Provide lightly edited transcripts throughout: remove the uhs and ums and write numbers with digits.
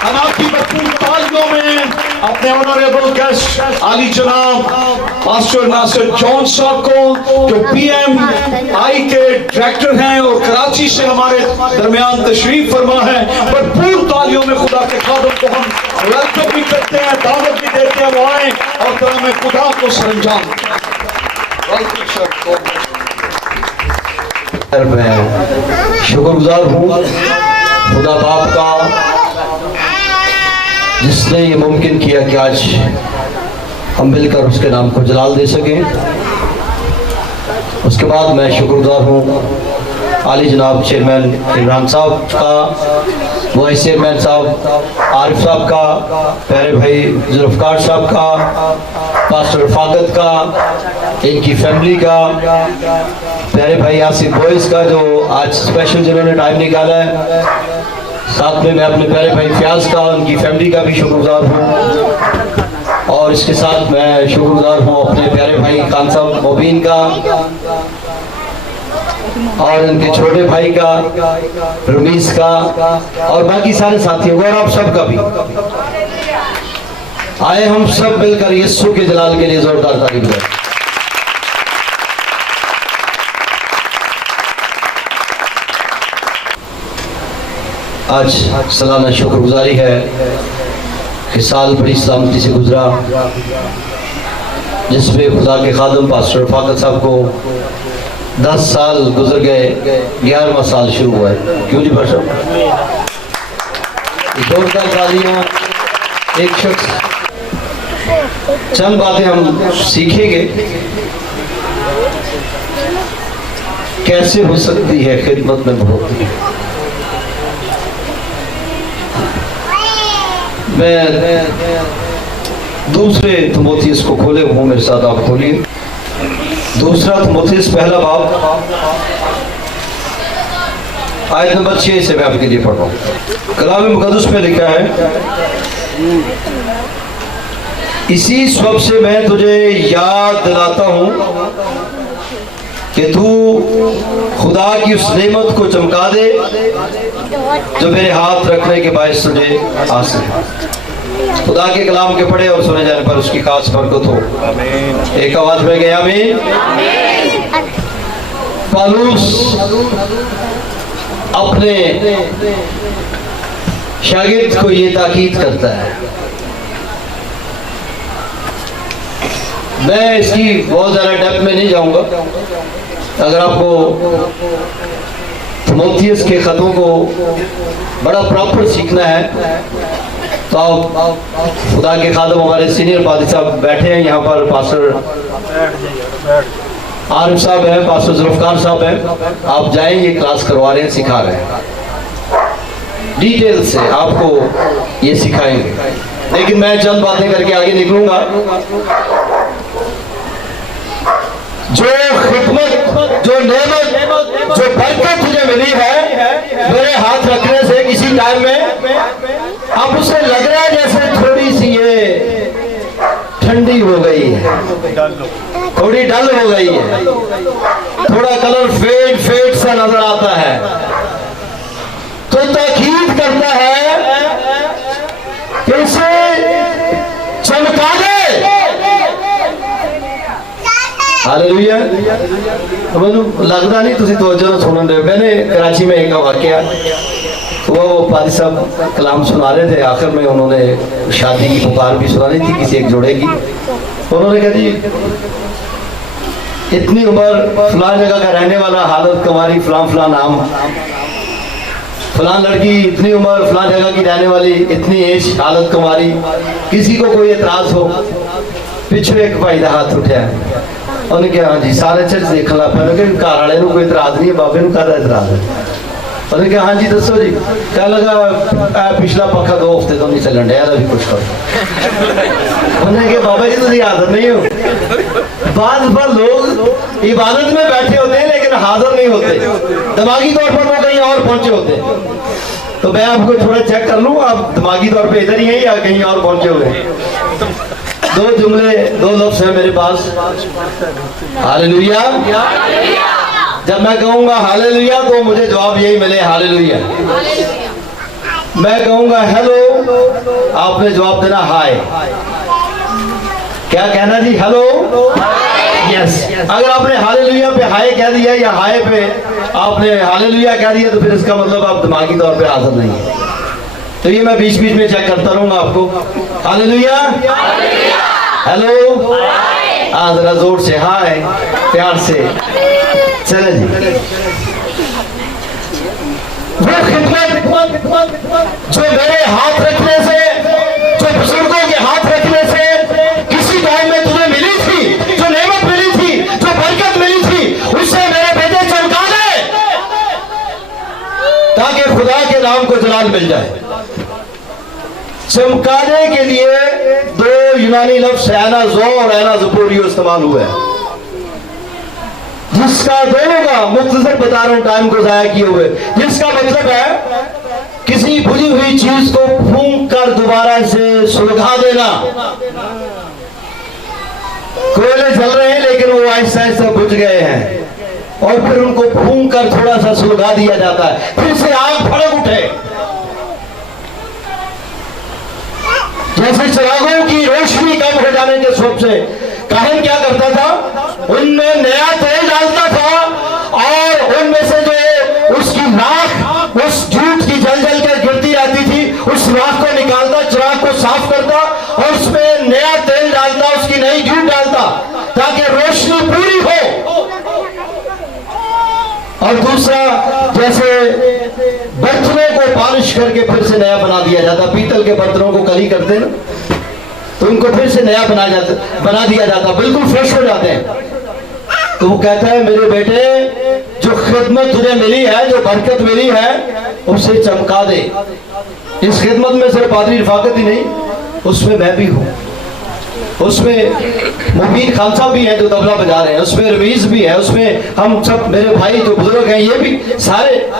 हम आपकी भरपूर तालियों में अपने ऑनरेबल गेस्ट आली जनाब पास्टर नासिर जॉन साहब को, जो PMI के डायरेक्टर हैं और कराची से हमारे दरमियान तशरीफ फरमा है, भरपूर तालियों में खुदा के खादम को हम वेलकम भी करते हैं, दावत भी देते हैं वो आए और कलाम खुदा को सरंजाम। मैं शुक्रगुजार हूँ खुदा बाप का जिसने ये मुमकिन किया कि आज हम मिलकर उसके नाम को जलाल दे सकें। उसके बाद मैं शुक्रगुजार हूँ आली जनाब चेयरमैन इमरान साहब का, वाइस चेयरमैन साहब आरिफ साहब का, प्यारे भाई जुल्फकार साहब का, पास्टर रफाकत का, इनकी फैमिली का, प्यारे भाई आसिफ बॉयज़ का जो आज स्पेशल जिन्होंने टाइम निकाला है, साथ में मैं अपने प्यारे भाई फयाज का, उनकी फैमिली का भी शुक्रगुजार हूँ। और इसके साथ मैं शुक्रगुजार हूँ अपने प्यारे भाई खान साहब मोबीन का और उनके छोटे भाई का रमीज का और बाकी सारे साथियों को और आप सबका भी। आए हम सब मिलकर यीशु के जलाल के लिए जोरदार तारीफ करें। आज सालाना शुक्रगुजारी है कि साल बड़ी सलामती से गुजरा, जिसमें खुदा के खादम पास्टर रफाकत साहब को 10 साल गुजर गए, 11वां साल शुरू हुआ है। क्यों जी भाषा जोरदार तालियां। एक शख्स, चंद बातें हम सीखेंगे कैसे हो सकती है खिदमत में बढ़ोतरी। मैं दूसरे थिमोथियुस को खोले हूँ, मेरे साथ आप खोलिए। दूसरा थिमोथियुस पहला बाब आयत नंबर 6 से मैं आपके लिए पढ़ रहा हूँ। कलाम मुकद्दस में लिखा है, इसी सबब से मैं तुझे याद दिलाता हूँ कि तू खुदा की उस नेमत को चमका दे जो मेरे हाथ रखने के बायस तुझे हासिल है। खुदा के कलाम के पढ़े और सुने जाने पर उसकी खास बरकत हो। एक आवाज में गया आमीन। पौलुस अपने शागिर्द को ये ताकीद करता है। मैं इसकी बहुत ज़्यादा डेप्थ में नहीं जाऊंगा। अगर आपको थिमोथियुस के खतों को बड़ा प्रॉपर सीखना है तो आप खुदा के खादम हमारे सीनियर पादी साहब बैठे हैं यहाँ पर, पास्टर आरिफ साहब है, पास्टर जुल्फकार साहब है, आप जाएंगे क्लास करवा रहे हैं, सिखा रहे हैं, डिटेल से आपको ये सिखाएंगे। लेकिन मैं चंद बातें करके आगे निकलूंगा। जो खिदमत, जो नेमत, जो बरकत तुझे मिली है मेरे हाथ रखने से किसी टाइम में, अब उसे लग रहा है जैसे थोड़ी सी ये ठंडी हो गई है, थोड़ी डल हो गई है, थोड़ा कलर फेड सा नजर आता है, तो ताकीद करता है कि इसे चमका दे। हालेलुया। लगता नहीं तुम तवज्जो सुन रहे हो। मैंने कराची में एक वाकया, वो पादी साहब कलाम सुना रहे थे, आखिर में उन्होंने शादी की पुकार भी सुना रही थी किसी एक जोड़े की। उन्होंने कहा जी इतनी उम्र, फलां जगह का रहने वाला, हालत कुमारी, फलां नाम, फलां लड़की, इतनी उम्र, फलां जगह की रहने वाली, इतनी एज, हालत कुमारी, किसी को कोई एतराज हो। पिछू एक भाई का हाथ उठा, उन्होंने कहा हाँ जी, सारे चर्च देख ला पे, घर वाले कोई एतराज नहीं है, बाबे को कहता एतराज है। उन्होंने कहा हाँ जी दसो जी। कह लगा पिछला पक्का 2 हफ्ते तो नहीं चलन डया भी कुछ करो। उन्होंने कहा बाबा जी तुम हाजिर नहीं हो। बार लोग इबादत में बैठे होते हैं लेकिन हाजिर नहीं होते, दिमागी तौर पर वो कहीं और पहुंचे होते हैं। तो मैं आपको थोड़ा चेक कर लूँ, आप दिमागी तौर पे इधर ही हैं या कहीं और पहुंचे हुए। 2 जुमले, 2 लफ्ज़ हैं मेरे पास। हालेलुया। जब मैं कहूँगा हालेलुया तो मुझे जवाब यही मिले, हालेलुया। मैं कहूँगा हेलो आपने जवाब देना हाय। क्या कहना जी? Hello, yes. अगर आपने हालेलुया पे हाय कह दिया या हाय पे आपने हालेलुया कह दिया तो फिर इसका मतलब आप दिमागी तौर पे हाजिर नहीं है। तो ये मैं बीच बीच में चेक करता रहूंगा आपको। हालेलुया, हेलो, हाँ जरा जोर से हाय, प्यार से। चले जी। वो खिदमत जो मेरे हाथ रखने से, जो बुजुर्गों के हाथ रखने से किसी गांव में तुम्हें मिली थी, जो नेमत मिली थी, जो बरकत मिली थी, उससे मेरे बेटे चमका दे ताकि खुदा के नाम को जलाल मिल जाए। चमकाने के लिए दो यूनानी लफ्ज ऐना ज़ो और ऐना ज़ुपूरियो इस्तेमाल हुआ है, जिसका दोनों का मुख्तसर बता रहा हूं टाइम को जाया किए हुए, जिसका मतलब है किसी बुझी हुई चीज को फूंक कर दोबारा से सुलगा देना। कोयले जल रहे हैं लेकिन वो आहिस्ता आहिस्ता बुझ गए हैं और फिर उनको फूंक कर थोड़ा सा सुलगा दिया जाता है, फिर से आग भड़क उठे। जैसे चिरागों की रोशनी कम हो जाने के सबब से काहिन क्या करता था, उनमें नया तेल डालता था और उनमें से जो उसकी नाक उस झूठ की जल जल कर गिरती रहती थी, उस नाक को निकालता, चिराग को साफ करता और उसमें नया तेल डालता, उसकी नई झूठ डालता ताकि रोशनी पूरी हो। और दूसरा, जैसे बर्तनों को पॉलिश करके फिर से नया बना दिया जाता, पीतल के बर्तनों को कली करते हैं ना, तो उनको फिर से नया बना दिया जाता, बिल्कुल फ्रेश हो जाते हैं। तो वो कहता है मेरे बेटे जो खिदमत तुझे मिली है, जो बरकत मिली है, उसे चमका दे। इस खिदमत में सिर्फ पादरी रफाकत ही नहीं, उसमें मैं भी हूँ, उसमें मुबीन खान साहब भी हैं जो तबला बजा रहे हैं, उसमें रवीज भी है, उसमें हम सब मेरे भाई जो बुजुर्ग हैं ये भी सारे,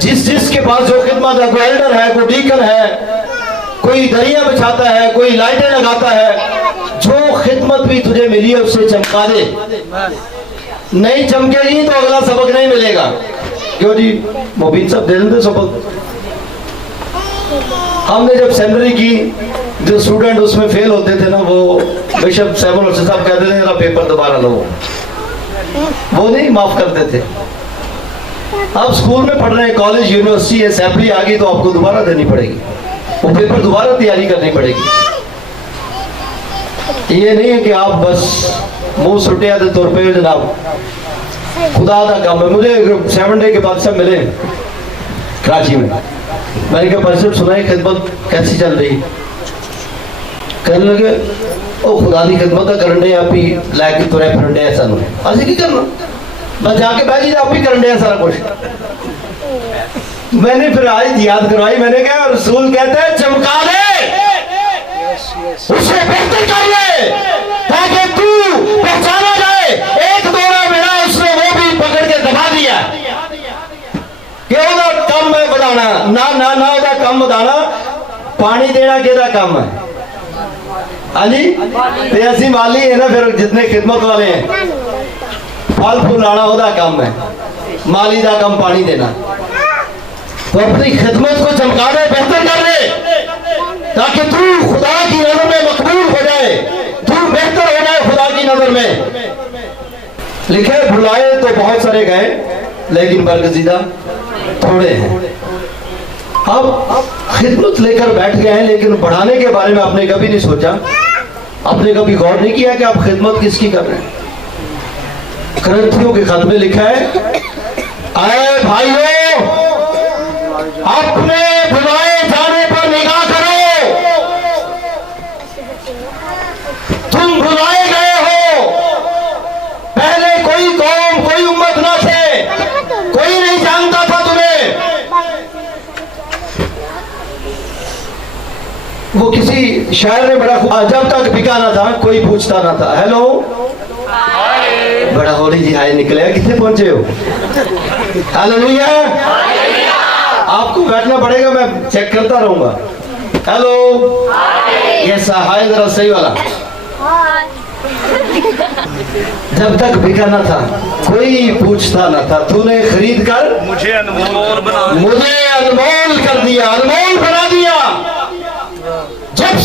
जिस के पास जो खिदमत है, कोई एल्डर है, कोई डीकन है, कोई दरिया बिछाता है, कोई लाइटें लगाता है, जो खिदमत भी तुझे मिली है उससे चमका दे। नहीं चमकेगी तो अगला सबक नहीं मिलेगा। क्यों जी? मुबीन साहब दे देते सबक। हमने जब सेमिनरी की, जो स्टूडेंट उसमें फेल होते थे ना, वो बिशप सैमुअल साहब कहते थे मेरा पेपर दोबारा लो, वो नहीं माफ करते थे। आप स्कूल में पढ़ रहे हैं, कॉलेज यूनिवर्सिटी असेंबली आ गई तो आपको दोबारा देनी पड़ेगी, वो पेपर दोबारा तैयारी करनी पड़ेगी। ये नहीं है कि आप बस मुंह सुटे आते तौर पे जनाब खुदा का काम है। मुझे 7 डे के बाद सब मिले कराची में, मैंने कहा परिषद सुनाई खिदमत कैसी चल रही? कहने लगे ओ खुदा की खिदमत करन डे आप ही लैके तुरे फिरन डे सानू, असं की करना, बस जाके बह जी आप ही करन डे सारा कुछ। मैंने फिर आज याद करवाई, मैंने कहा रसूल कहते हैं चमका दे, उसे बेहतर कर ले ताकि तू पहचाना जाए। एक दौरा मेरा उसने वो भी पकड़ के दबा दिया कि ओदा कम है बताना, ना ना ना ओदा कम बताना, पानी देना केदा कम है? हाँ जी, ते असी माली है ना, फिर जितने खिदमत वाले हैं फल फूल लाना ओदा कम है, माली दा कम पानी देना। तो अपनी खिदमत को चमका दे, बेहतर कर दे ताकि तू खुदा की नजर में मकबूल हो जाए, तू बेहतर हो जाए खुदा की नजर में। लिखे बुलाए तो बहुत सारे गए लेकिन बरगजीदा थोड़े हैं। अब खिदमत लेकर बैठ गए हैं लेकिन बढ़ाने के बारे में आपने कभी नहीं सोचा, आपने कभी गौर नहीं किया कि आप खिदमत किसकी कर रहे हैं। करंथियों के खत में लिखा है, आए भाइयों अपने बुलाए जाने पर निगाह करो, तुम बुलाए गए हो। पहले कोई कौम कोई उम्मत ना थे, कोई नहीं जानता था तुम्हें। वो किसी शायर ने बड़ा, जब तक बिका ना था कोई पूछता ना था। हेलो, बड़ा होली जी हाय निकले, कितने पहुंचे हो? हालेलुया। आपको बैठना पड़ेगा, मैं चेक करता रहूंगा। हेलो, यस हाय, जरा सही वाला। जब तक बिका ना था कोई पूछता ना था, तूने खरीद कर मुझे अनमोल कर दिया, अनमोल बना दिया। जब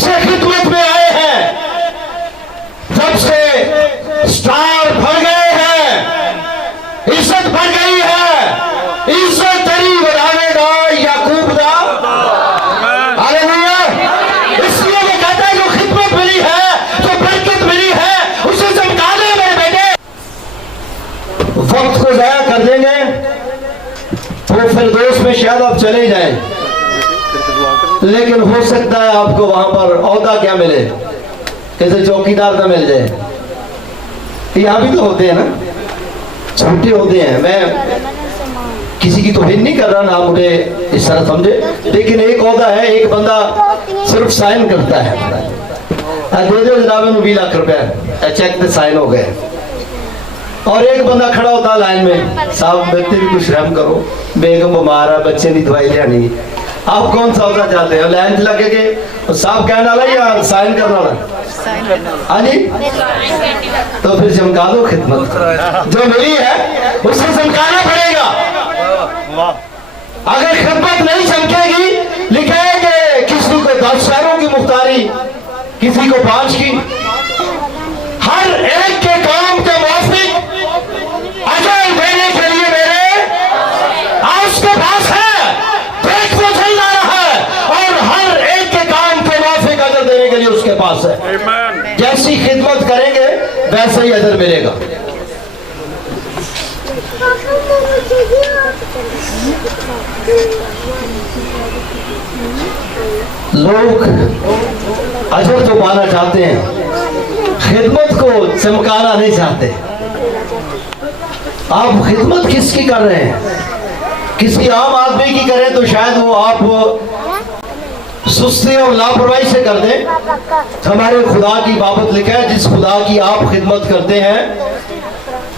फिरदौस में शायद आप चले जाएं, लेकिन हो सकता है आपको वहां पर औहदा क्या मिले, कैसे चौकीदार ना मिल जाए। यहाँ भी तो होते हैं ना, छोटे होते हैं। मैं किसी की तौहीन नहीं कर रहा ना, मुझे इस तरह समझे, लेकिन एक औहदा है, एक बंदा सिर्फ साइन करता है। दे दो जनाब 20 लाख रुपए, चेक पे साइन हो गए। और एक बंदा खड़ा होता लाइन में, साहब बच्चे भी कुछ रहम करो, बेगम बीमार है, बच्चे की दवाई लेनी। आप कौन सा औहदा चाहते हैं? लाइन लगे के साहब कहने वाला या साइन करने वाला? हाँ जी, तो फिर चमका दो खिदमत जो मिली है उसे चमकाना पड़ेगा। अगर खिदमत नहीं चमकेगी, लिखेंगे किसी को 10 शहरों की मुख्तारी, किसी को 5 की। हर एक के काम के मुआफिक अजर देने के लिए मेरे उसके पास है, देख वो चल रहा है, और हर एक के काम के मुआफिक अजर देने के लिए उसके पास है। जैसी खिदमत करेंगे वैसे ही अजर मिलेगा। लोग अजर तो पाना चाहते हैं, खिदमत को चमकाना नहीं चाहते। आप खिदमत किसकी कर रहे हैं? किसी आम आदमी की करें तो शायद वो आप सुस्ती और लापरवाही से कर दें। हमारे खुदा की बाबत लिखा है, जिस खुदा की आप खिदमत करते हैं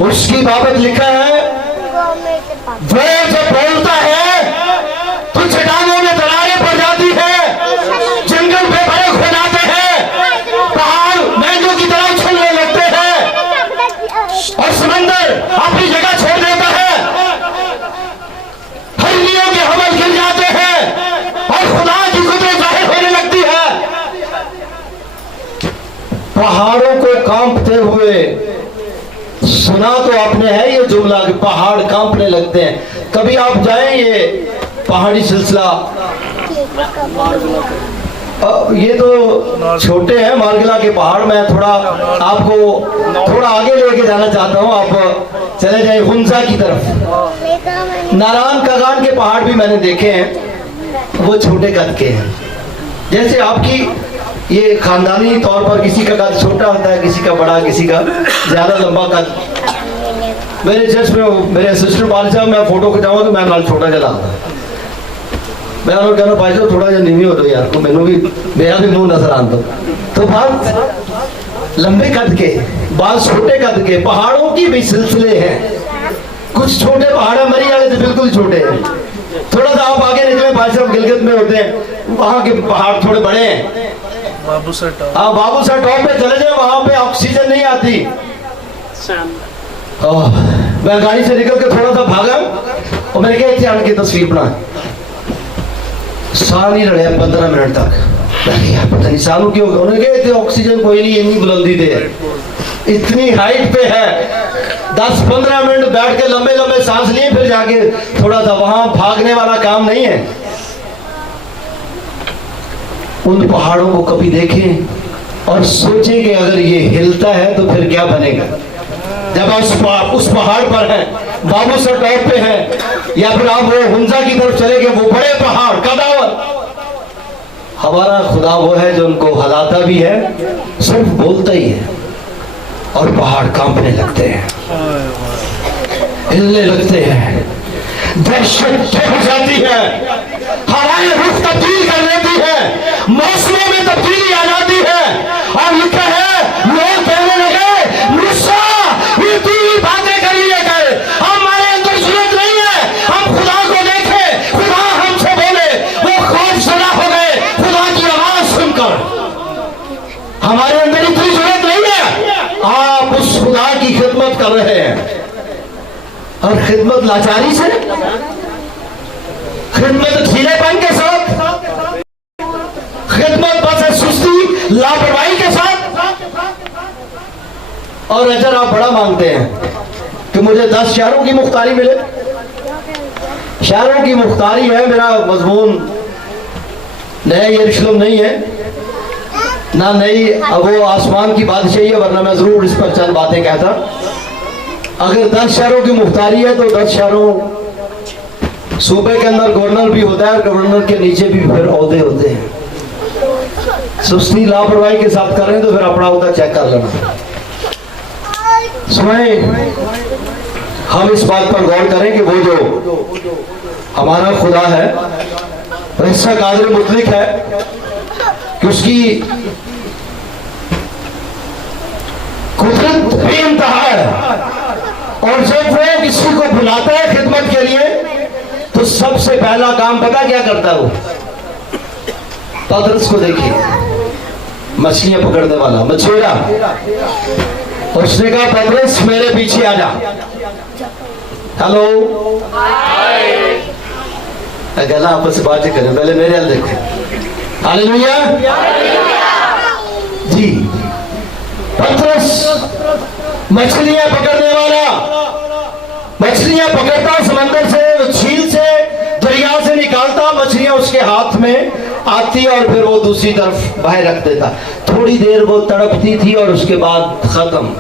उसकी बाबत लिखा है, वो जब बोलता है तो चट्टानों में दरारें पड़ जाती है, जंगल पे बर्फ हो जाते हैं, पहाड़ मैंगो की तरह उछलने लगते हैं, और समंदर अपनी जगह छोड़ देता है, हरियों के हमल गिर जाते हैं, और खुदा की कुदरत जाहिर होने लगती है। पहाड़ों को कांपते हुए सुना तो आपने है ये जुमला कि पहाड़ कांपने लगते हैं। कभी आप जाएं ये पहाड़ी सिलसिला, ये तो छोटे हैं मार्गिला के पहाड़। मैं थोड़ा आपको थोड़ा आगे लेके जाना चाहता हूँ। आप चले जाए हुंजा की तरफ। नारायण कागान के पहाड़ भी मैंने देखे हैं, वो छोटे कद के हैं। जैसे आपकी ये खानदानी तौर पर किसी का कद छोटा होता है, किसी का बड़ा, किसी का ज्यादा लंबा कद। मेरे चर्च में मेरे असिस्टेंट वाले साहब, मैं फोटो खिंचाऊंगा तो मैं नाल छोटा चला, मैं उन्होंने कहना भाई साहब थोड़ा जिहा नीवी हो दो यार, को मैनू भी मेरा भी मुंह नजर आन दो। तो बात लंबे कद के, बात छोटे कद के। पहाड़ों की भी सिलसिले हैं, कुछ छोटे पहाड़ है, मरी वाले तो बिल्कुल छोटे हैं। थोड़ा सा आप आगे निकले, भाई साहब गिलगित में होते हैं, वहाँ के पहाड़ थोड़े बड़े हैं। बाबूसर टॉप पे चले जाए, वहां पे ऑक्सीजन नहीं आती। मैं गाड़ी से निकल के थोड़ा सा भागा और मैंने कहा इतने आने की तस्वीर बना, साह नहीं रहे 15 मिनट तक। पता नहीं सालों क्यों, उन्होंने कहा इतने ऑक्सीजन कोई नहीं, इतनी बुलंदी पे, इतनी हाइट पे है। 10-15 मिनट बैठ के लंबे लंबे सांस लिए, फिर जाके थोड़ा सा, वहां भागने वाला काम नहीं है। उन पहाड़ों को कभी देखें और सोचें कि अगर ये हिलता है तो फिर क्या बनेगा। जब आप उस पहाड़ पर हैं, बाबूसर टॉप पे हैं, या फिर आप वो हुंजा की तरफ चले गए, वो बड़े पहाड़ कदावर। हमारा खुदा वो है जो उनको हिलाता भी है, सिर्फ बोलता ही है, और पहाड़ कांपने लगते हैं, हिलने लगते हैं, दहशत हो जाती है, हवाएं रुख तब्दील कर लेती है, मौसमों में तब्दीली आ जाती है। और लिखा है, लोग कहने लगे मूसा इतनी बातें कर लिए गए, हमारे अंदर जरूरत नहीं है, हम खुदा को देखें, खुदा हमसे बोले। वो खौफ सदा हो गए खुदा की आवाज सुनकर। हमारे अंदर इतनी जरूरत नहीं है, आप उस खुदा की खिदमत कर रहे हैं, और खिदमत लाचारी से, खिदमत ढीलेपन के साथ, खिदमत बस सुस्ती लापरवाही के साथ। और अजर आप बड़ा मांगते हैं कि मुझे 10 शहरों की मुख्तारी मिले। शहरों की मुख्तारी है, मेरा मजमून नया यरूशलेम नहीं है, ना नई वो आसमान की बादशाही है, वरना मैं जरूर इस पर चंद बातें कहता। अगर 10 शहरों की मुख्तारी है तो 10 शहरों सूबे के अंदर गवर्नर भी होता है और गवर्नर के नीचे भी फिर ओहदे होते हैं। सुस्ती लापरवाही के साथ कर रहे हैं तो फिर अपना ओहदा चेक कर लेना। सुनाए, हम इस बात पर गौर करें कि वो जो हमारा खुदा है ऐसा कादिर मुतलिक है कि उसकी कुदरत बेइंतहा है, और जब वो किसी को बुलाता है खिदमत के लिए तो सबसे पहला काम पता क्या करता है वो? पतरस को देखिए, मछलियां पकड़ने वाला मछुआरा, उसने कहा पतरस मेरे पीछे आ जा। हेलो, गला आपस में बातें करें, पहले मेरे हाल देखो। हालेलुया जी। पतरस मछलियां पकड़ने वाला, मछलियां पकड़ता समंदर से, झील से, दरिया से निकालता, मछलियां उसके हाथ में आती और फिर वो दूसरी तरफ बाहर रख देता। थोड़ी देर वो तड़पती थी और उसके बाद खत्म,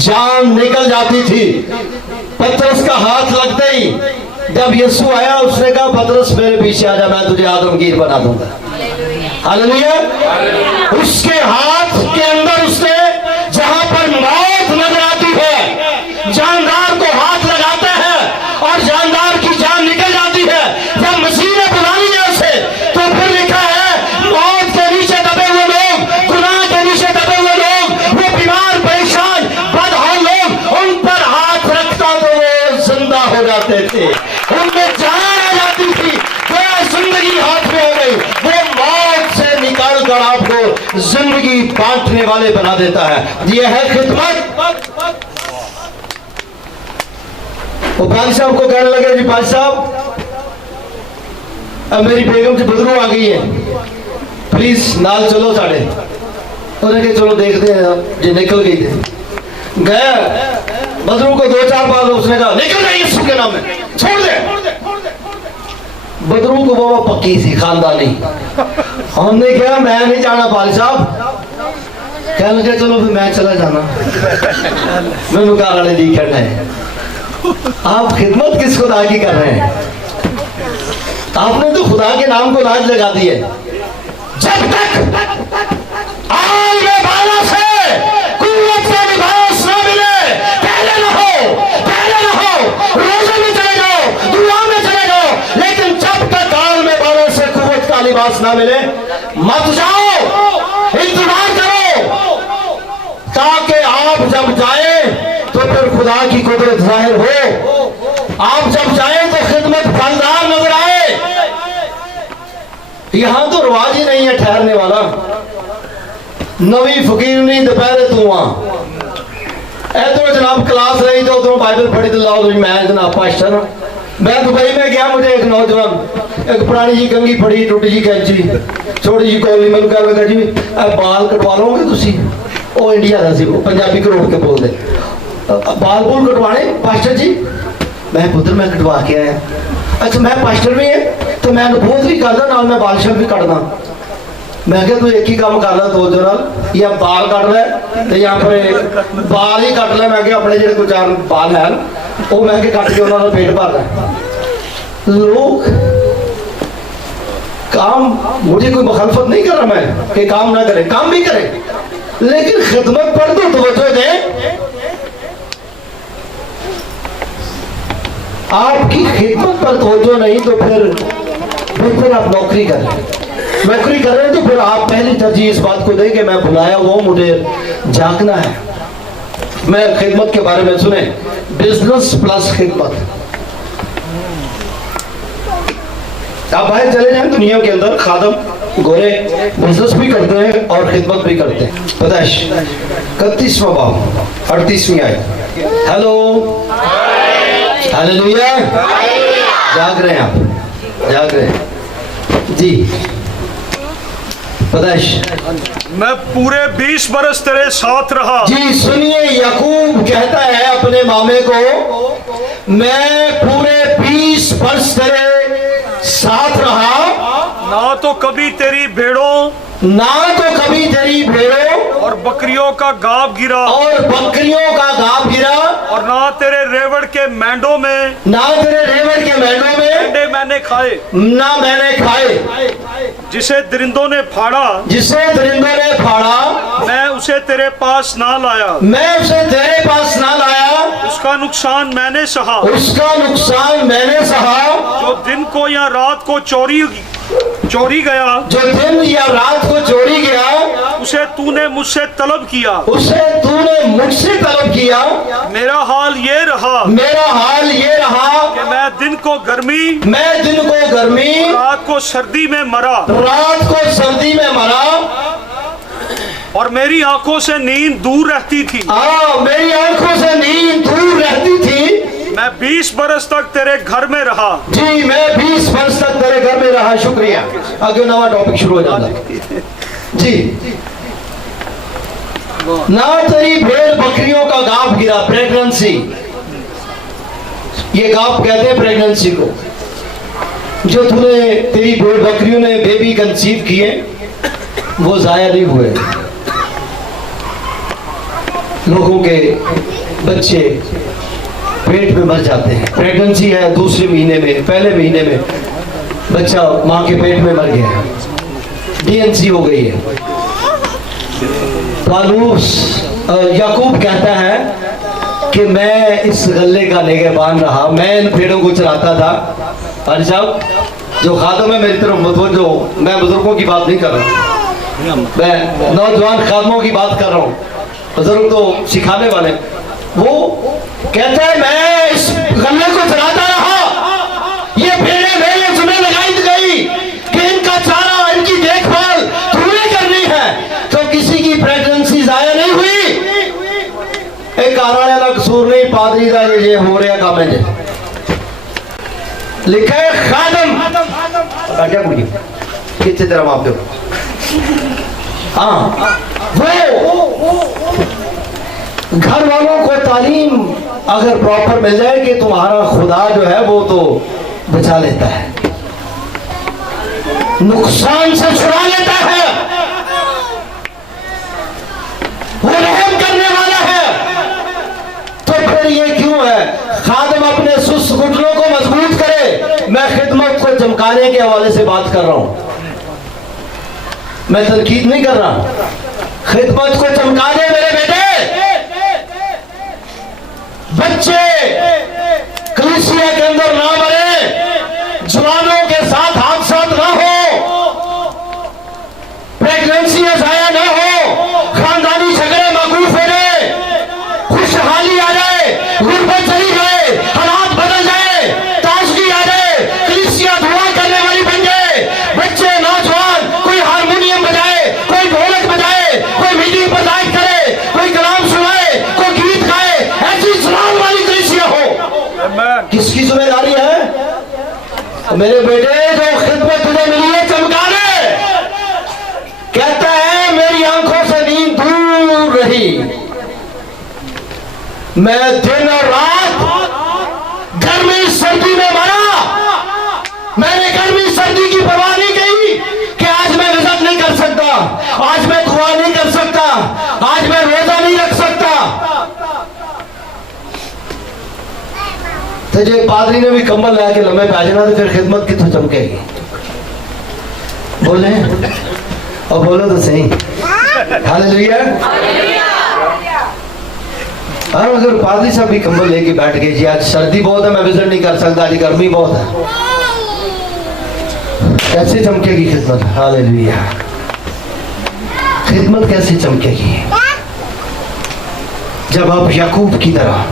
जान निकल जाती थी। पतरस का हाथ लगते ही जब यीशु आया उसने कहा पतरस मेरे पीछे आजा, मैं तुझे आदमगीर बना दूंगा। हालेलुया। उसके हाथ के अंदर उसने जहां पर मौत नजर आती है, जानदार को हाथ लगाता है और जानदार की जान निकल जाती है। जब मसीह ने बुला लिया उसे तो फिर लिखा है मौत के नीचे दबे हुए लोग, गुनाह के नीचे दबे हुए लोग, वो बीमार परेशान बदहाल लोग, उन पर हाथ रखता तो वो जिंदा हो जाते थे, उनमें जान आ जाती थी, वो जिंदगी हाथ में हो गई। वो मौत से निकाल कर आपको जिंदगी बांटने वाले बना देता है। यह है खिदमत। वो पाल साहब को कहने लगे जी पाल साहब अब मेरी बेगम की बदरू आ गई है, प्लीज नाल चलो साढ़े। उन्होंने कहा चलो देखते हैं जी। निकल गई थी, गया बदरू को 2-4 बार उसने कहा निकल जाए यीशु के नाम में, छोड़ दे। बदरू को बाबा पक्की सी खानदानी, हमने कहा मैं नहीं जाना पाल साहब। कहने लगे चलो फिर मैं चला जाना, मैंने कहा नहीं करना है। आप खिदमत किस खुदा की कर रहे हैं? आपने तो खुदा के नाम को लाज लगा दी है। जब तक आग में बाला से कुव्वत से निभास ना मिले, पहले ना हो, रोजे में चले जाओ, दुआ में चले जाओ, लेकिन जब तक आग में बालों से कुव्वत का लिबास ना मिले मत जाओ, इंतजार करो, ताकि आप जब जाए तो फिर खुदा की कुदरत जाहिर हो। आप जब जाए तो खिदमत फलदार नजर आए। यहां तो रिवाज ही नहीं है ठहरने वाला। नवी फकीर नहीं दोपहर तू इधर जनाब क्लास रही तो उधरों बाइबल पढ़ी तो लाओ मैं जनाब पास्टर। मैं दुबई में गया, मुझे एक नौजवान एक पुरानी जी कंगी फड़ी, टूटी जी कैंची, छोटी जी कोली, मैं कह लगा जी बाल कटवा लोगे तुसी? वो इंडिया का सी, वो पंजाबी करोड़ के बोलते, बाल बूल कटवाने पास्टर जी? मैं पुत्र मैं कटवा के आया। अच्छा मैं पास्टर भी है तो मैं अनुभूत भी करदा नाल मैं बाल शर्ट भी कटदा। मैं क्या तू एक ही काम कर ला दो नाल, या बाल कट ले या फिर बाल ही कट ले। मैं क्या अपने जो 2-4 बाल है वो मैं क्या कट के उन्होंने पेट भर रहा। लोग काम, मुझे कोई मुखालफत नहीं कर रहा मैं कि काम ना करें, काम भी करें, लेकिन खिदमत पर तो तवज्जो दें। आपकी खिदमत पर तवज्जो नहीं तो फिर आप नौकरी करें। नौकरी करें तो फिर आप पहली तरजीह इस बात को दें कि मैं बुलाया हुआ, मुझे जागना है। मैं खिदमत के बारे में सुने, बिजनेस प्लस खिदमत। आप बाहर चले जाएं दुनिया के अंदर, खादम गोरे बिजनेस भी करते हैं और खिदमत भी करते हैं। पता है 31वां बाब 38वीं आयत। हेलो हालेलुया, जाग रहे हैं आप, जाग रहे हैं जी। पता है मैं पूरे 20 बरस तेरे साथ रहा। जी सुनिए, याकूब कहता है अपने मामे को, मैं पूरे 20 वर्ष तेरे साथ रहा, ना तो कभी तेरी भेड़ों ना तो कभी तेरी भेड़ों और बकरियों का गाप गिरा, और बकरियों का गाप गिरा, और ना तेरे रेवड़ के मेंढों में, ना तेरे रेवड़ के मेंढों में अंडे मैंने खाए, ना मैंने खाए। जिसे दरिंदों ने फाड़ा, जिसे दरिंदों ने फाड़ा, मैं उसे तेरे पास ना लाया। मैं उसे तेरे पास ना लाया, उसका नुकसान मैंने सहा, उसका नुकसान मैंने सहा। जो दिन को या रात को चोरी गया, जो दिन या रात को चोरी गया, उसे तूने मुझसे तलब किया। उसे तूने मुझसे तलब किया। मेरा हाल ये रहा, मेरा हाल ये रहा कि मैं दिन को गर्मी, मैं दिन को गर्मी, रात को सर्दी में मरा, रात को सर्दी में मरा, और मेरी आंखों से नींद दूर रहती थी। मेरी आंखों से नींद दूर रहती थी। मैं 20 बरस तक तेरे घर में रहा। जी, मैं 20 वर्ष तक तेरे घर में रहा। शुक्रिया। आगे नवा टॉपिक शुरू हो जाता है जी। ना तेरी भेड़ बकरियों का गाप गिरा, प्रेगनेंसी, ये गाप कहते हैं प्रेगनेंसी को। जो तूने, तेरी भेड़ बकरियों ने बेबी कंसीव किए, वो जाया नहीं हुए। लोगों के बच्चे पेट में मर जाते हैं। प्रेगनेंसी है, दूसरे महीने में, पहले महीने में बच्चा माँ के पेट में मर गया है, डीएनसी हो गई है। पालूस याकूब कहता है कि मैं इस गले का निगहबान रहा, मैं इन पेड़ों को चलाता था। अरे साहब, जो खादम है मेरी तरफ मुतवज्जो, मैं बुजुर्गों की बात नहीं कर रहा, मैं नौजवान खादमों की बात कर रहा हूँ। बुजुर्ग तो सिखाने वाले। वो कहता है मैं इस गले को चलाता रहा, ये भेड़ें मेरे जुम्मे लगाई गई कि इनका चारा, इनकी देखभाल तुम्हें करनी है, तो किसी की प्रेगनेंसी जाया नहीं हुई। एक कारण का कसूर नहीं, पादरी का ये हो रहा काम है। लिखा है खादम, क्या कुड़ी कितने तरह आप दो। हाँ, वो घर वालों को तालीम अगर प्रॉपर मिल जाए कि तुम्हारा खुदा जो है वो तो बचा लेता है, नुकसान से छुड़ा लेता है, वो रहम करने वाला है, तो फिर ये क्यों है खादम अपने सुस्त घुटनों को मजबूत करे। मैं खिदमत को चमकाने के हवाले से बात कर रहा हूं, मैं तनकीद नहीं कर रहा। खिदमत को चमका दे मेरे बेटे। बच्चे कलीसिया के अंदर ना मरे, जवानों के साथ हादसा ना हो, प्रेगनेंसी जाया ना हो, खानदानी झगड़े मौकूफ हो जाए, खुशहाली आ जाए, गुर्बत चली जाए, हालात बदल जाए, ताजगी आ जाए, कलीसिया दुआ करने वाली बन जाए। बच्चे नौजवान कोई हारमोनियम बजाए, कोई ढोलक बजाए, कोई मीडिया बजाए करे, कोई कलाम सुनाए, कोई गीत गाए, ऐसी सुनाने वाली कलीसिया हो। किसकी जिम्मेदारी है? मेरे बेटे, जो खिदमत तुझे मिली है चमका दे। कहता है मेरी आंखों से नींद दूर रही, मैं दिन और रात गर्मी सर्दी में मरा। मैंने गर्मी सर्दी की परवाह नहीं की कि आज मैं विज़िट नहीं कर सकता, आज मैं दुआ नहीं कर सकता, आज मैं रोजा नहीं रख सकता। तो जो पादरी ने भी कंबल ला के लम्बे पे आ जाना, तो फिर खिदमत कितों चमकेगी? बोले और बोलो तो सही, हालेलुया। हाँ, अगर पादरी साहब भी कंबल लेके बैठ गए, जी आज सर्दी बहुत है, मैं विजिट नहीं कर सकता, आज गर्मी बहुत है, कैसे चमकेगी खिदमत? हालेलुया। खिदमत कैसे चमकेगी? जब आप याकूब की तरह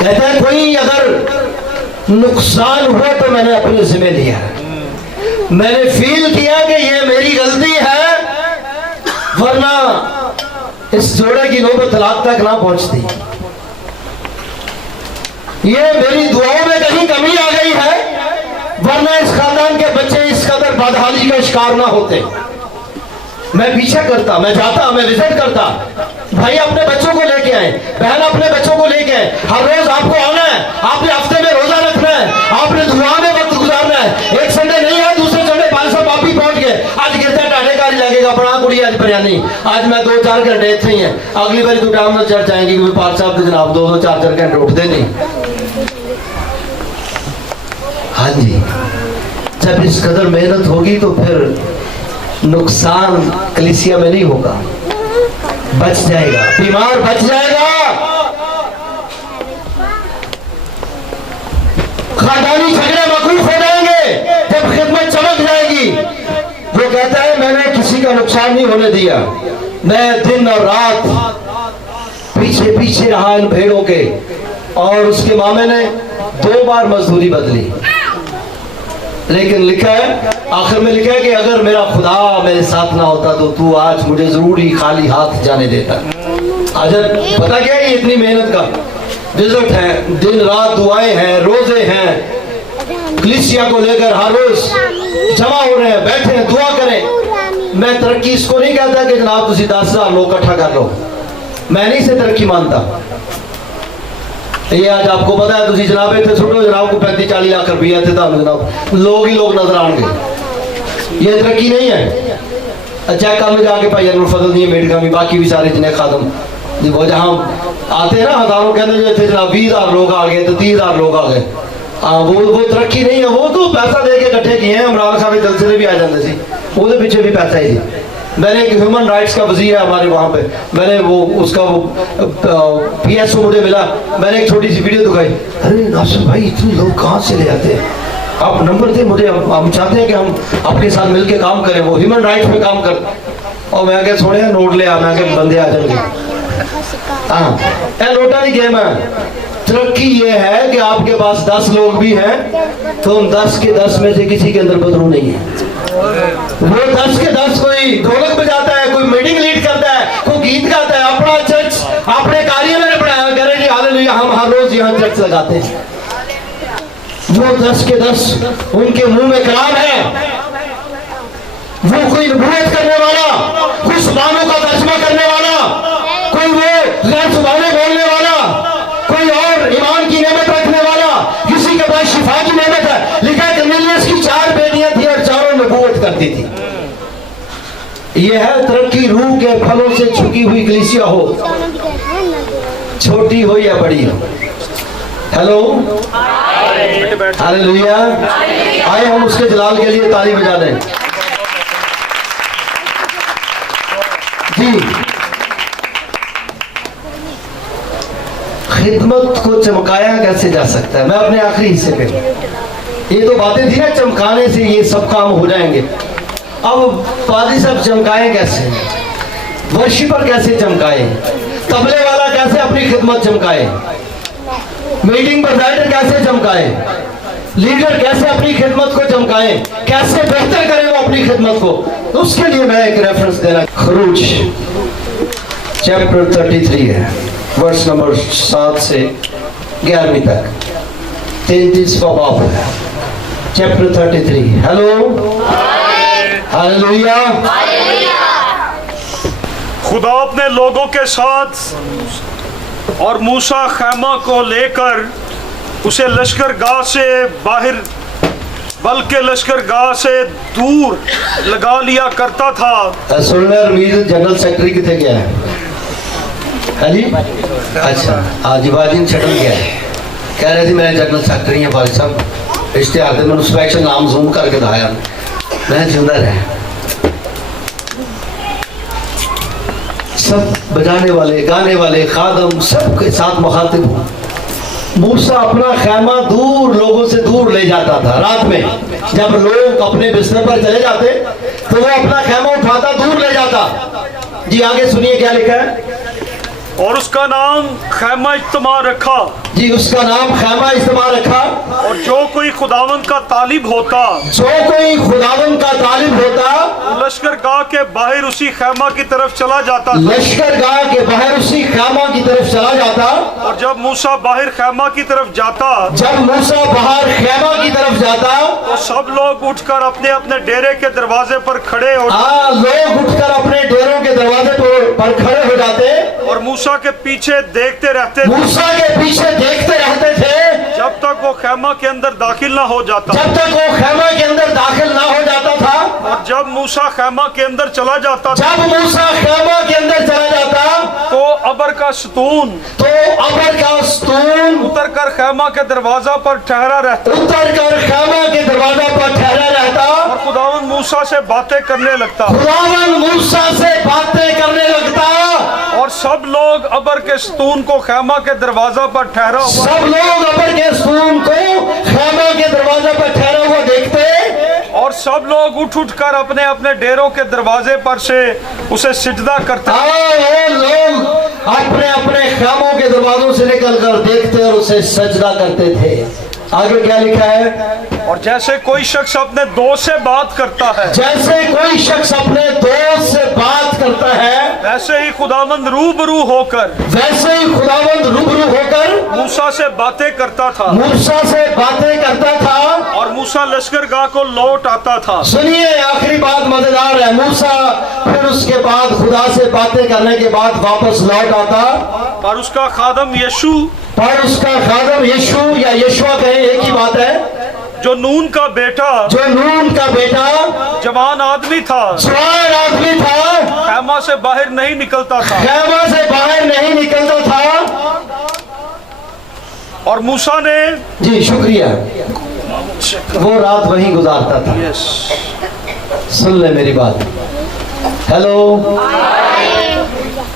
कहते हैं कोई अगर नुकसान हुआ तो मैंने अपने जिम्मे लिया, मैंने फील किया कि ये मेरी गलती है, वरना इस जोड़े की नौबत तलाक तक ना पहुंचती। ये मेरी दुआओं में कहीं कमी आ गई है, वरना इस खानदान के बच्चे इस कदर बदहाली का शिकार ना होते। मैं पीछा करता, मैं जाता, मैं विजिट करता। भाई अपने बच्चों को लेके आए, बहन अपने बच्चों को लेके आए। हर रोज आपको आना है, आपने हफ्ते में रोजा रखना है, आपने दुआ में वक्त गुजारना है। एक संडे नहीं है, दूसरे संडे 500 पापी पहुंच गए, आज गिरता टाटेकारी लगेगा बना कुड़ी आज बयानी आज मैं 2-4 घंटे इतने ही है अगली बार तू टाइम में चर्च आएंगी क्योंकि पाल साहब तो जनाब 2-4 घंटे उठते नहीं। हाँ जी, जब इस कदर मेहनत होगी तो फिर नुकसान कलीसिया में नहीं होगा, बच जाएगा, बीमार बच जाएगा, खानदानी झगड़े मकरूफ हो जाएंगे जब खिदमत चमक जाएगी। वो कहता है मैंने किसी का नुकसान नहीं होने दिया, मैं दिन और रात पीछे पीछे रहा इन भेड़ों के। और उसके मामे ने 2 बार मजदूरी बदली, लेकिन लिखा है आखिर में लिखा है कि अगर मेरा खुदा मेरे साथ ना होता तो तू आज मुझे जरूर ही खाली हाथ जाने देता। आज पता क्या है इतनी मेहनत का रिजल्ट है, दिन रात दुआएं हैं, रोजे हैं, कलीसिया को लेकर हर रोज जमा हो रहे हैं, बैठे हैं, दुआ करें। मैं तरक्की इसको नहीं कहता कि जनाब तुसी 10,000 लोग इकट्ठा कर लो, मैं नहीं से तरक्की मानता। ये आज आपको पता है तुसी जनाब इतने छुट्टो जनाब को 35-40 लाख रुपया थे जनाब लोग ही लोग नजर आएंगे, ये तरक्की नहीं है। अच्छा कल में जाके भाई फजल नहीं मेडिका में बाकी भी सारे जिन्हें खादम वो जहाँ आते हैं ना हजारों कहते थे जनाब 20,000 लोग आ गए तो 30,000 लोग आ गए। वो तरक्की नहीं है, वो तो पैसा दे के इकट्ठे किए हैं। इमरान खान के जलसे भी आ जाते थे, वो पीछे भी पैसा ही थी। मैंने एक ह्यूमन राइट्स का वजीर है हमारे वहाँ पे, मैंने वो उसका वो PSO मुझे मिला, मैंने एक छोटी सी वीडियो दिखाई। अरे नासिर भाई इतने लोग कहाँ से ले आते हैं, आप नंबर दे मुझे, हम चाहते हैं कि हम आपके साथ मिलके काम करें। वो ह्यूमन राइट्स पे काम कर, और मैं क्या सोने नोट ले आ, मैं क्या बंदे आ जाएंगे। हाँ नोटा नहीं गेम है। तरक्की ये है कि आपके पास 10 लोग भी हैं तो उन 10 के 10 में से किसी के अंदर बदरू नहीं है। वो 10 के 10 कोई ढोलक बजाता है, कोई मीटिंग लीड करता है, कोई गीत गाता है, अपना चर्च अपने कार्य में बनाया करे जी हालेलुया, हम हर रोज यहाँ चर्च लगाते हैं। वो 10 के 10 उनके मुंह में कलाम है, वो कोई नबूवत करने वाला, कुछ मानों का तर्जमा करने वाला, कोई वो गैर जुबानें बोलने वाला, कोई और ईमान की नेमत रखने वाला, किसी के पास शिफा की नेमत है। लिखा है कर्नेलियस की 4 बेटियां थी और चारों नबूवत करती थी। यह है तरक्की, रूह के फलों से छुकी हुई कलीसिया हो, छोटी हो या बड़ी हो। हेलो हालेलुया, आए हम उसके जलाल के लिए ताली बजा दें जी। खिदमत को चमकाया कैसे जा सकता है, मैं अपने आखिरी हिस्से पे, ये तो बातें थी ना चमकाने से ये सब काम हो जाएंगे। अब पादी सब चमकाए कैसे, वर्शिपर कैसे चमकाए, तबले वाला कैसे अपनी खिदमत चमकाए, मीटिंग प्रेसिडेंट कैसे चमकाए, लीडर कैसे अपनी खिदमत को चमकाए, कैसे बेहतर करें वो अपनी खिदमत को। तो उसके लिए मैं एक रेफरेंस देना, खरूज चैप्टर 33 है, वर्ष नंबर 7 से 11वीं तक, 33वां बाब है, चैप्टर 33। Hello hallelujah. खुदा अपने लोगों के साथ और मूसा खैमा को लेकर उसे लश्करगाह से बाहर बल्कि लश्करगाह से दूर लगा लिया करता था। सुनर मीर जनरल सेक्रेटरी कितने गया है जी? अच्छा आज वाजिन छटल गया है, कह रहे थे मैं जनरल सेक्रेटरी हैं भाई साहब, इश्तेहार थे, मैंने स्पेशल नाम जूम करके दिखाया, मैं जिंदा रहा। सब बजाने वाले गाने वाले खादम सबके साथ मुखातिब हूँ। मूसा अपना खैमा दूर लोगों से दूर ले जाता था, रात में जब लोग अपने बिस्तर पर चले जाते तो वो अपना खैमा उठाता दूर ले जाता। जी आगे सुनिए क्या लिखा है। और उसका नाम खैमा इज्तिमा रखा। जी उसका नाम खैमा इज्तिमा रखा। और जो कोई खुदावंद का तालिब होता, जो कोई खुदावंद का तालिब होता, लश्करगाह के बाहर उसी खैमा की तरफ चला जाता, लश्करगाह के बाहर उसी खैमा की तरफ चला जाता। और जब मूसा बाहर खैमा की तरफ जाता, जब मूसा बाहर खैमा की तरफ जाता तो सब लोग उठकर अपने अपने डेरे के दरवाजे पर खड़े हो, लोग उठकर अपने डेरों के दरवाजे पर खड़े हो जाते और मूसा के पीछे देखते रहते, मूसा के पीछे देखते रहते थे जब तक तक वो खैमा के अंदर दाखिल ना हो जाता, जब तक वो खैमा के अंदर दाखिल ना हो जाता था, और जब मूसा खैमा के अंदर चला जाता था, जब मूसा खैमा के अंदर चला जाता, तो अबर का सतून उतर कर खैमा के दरवाजा पर ठहरा रहता, और खुदावन मूसा से बातें करने लगता, और सब लोग अबर के सतून को खैमा के दरवाजा पर ठहरा हुआ देखते, और सब लोग उठ उठ कर अपने अपने डेरों के दरवाजे पर से उसे सिजदा करते, लोग अपने अपने खैमों के दरवाजों से निकल कर देखते और उसे सजदा करते थे। आगे क्या लिखा है? और जैसे कोई शख्स अपने दोस्त से बात करता है, जैसे कोई शख्स अपने दोस्त से बात करता है, वैसे ही खुदावंद रूबरू होकर मूसा से बातें करता था, और मूसा लश्करगाह को लौट आता था। सुनिए, आखिरी बात मजेदार है। मूसा फिर उसके बाद खुदा से बातें करने के बाद वापस लौट आता, और उसका खादम यीशु या यीशुआ कहे, एक ही बात है, जो नून का बेटा जवान आदमी था, खैमा से बाहर नहीं निकलता था, और मूसा ने जी शुक्रिया, वो रात वहीं गुजारता था। सुन ले मेरी बात। हेलो,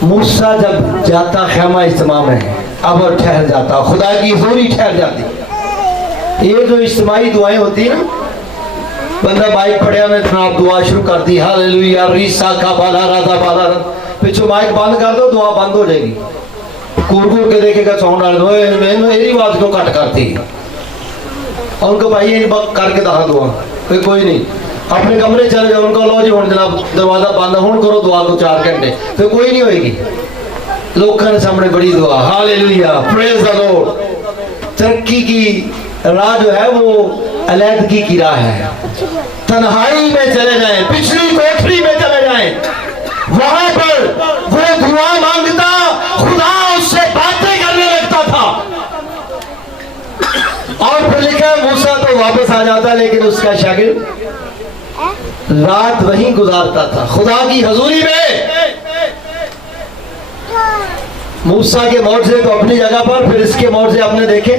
मूसा जब जाता खैमा इज्तिमा में, अब और ठहर जाता, खुदा की हुजूरी ठहर जाती। ये जो इज्तिमाई दुआएं होती है ना, बंदा माइक पढ़िया ने जनाब दुआ शुरू कर दी, हालेलुया रीसा का बाला राजा बाला, पीछे माइक बंद कर दो, दुआ बंद हो जाएगी। कूर के देखेगा साउंड डाल दो, मेरी आवाज को कट करती, उनको भाई करके दहा दुआ, कोई नहीं, अपने कमरे चले जाओ, उनको लो जी हूँ जनाब दरवाजा बंद हूँ करो दुआ को 4 घंटे, फिर कोई नहीं होएगी। लोगों के सामने बड़ी दुआ, हालेलुया प्रेज द लॉर्ड। तरक्की की राह जो है वो अलैदगी की राह है। तन्हाई में चले जाएं, पिछली कोठरी में चले जाएं, वहां पर वो दुआ मांगता, खुदा उससे बातें करने लगता था। और फिर लिखा मूसा तो वापस आ जाता, लेकिन उसका शागिर्द रात वहीं गुजारता था खुदा की हजूरी में। मूसा के मौजज़े तो अपनी जगह पर, फिर इसके मौजज़े आपने देखे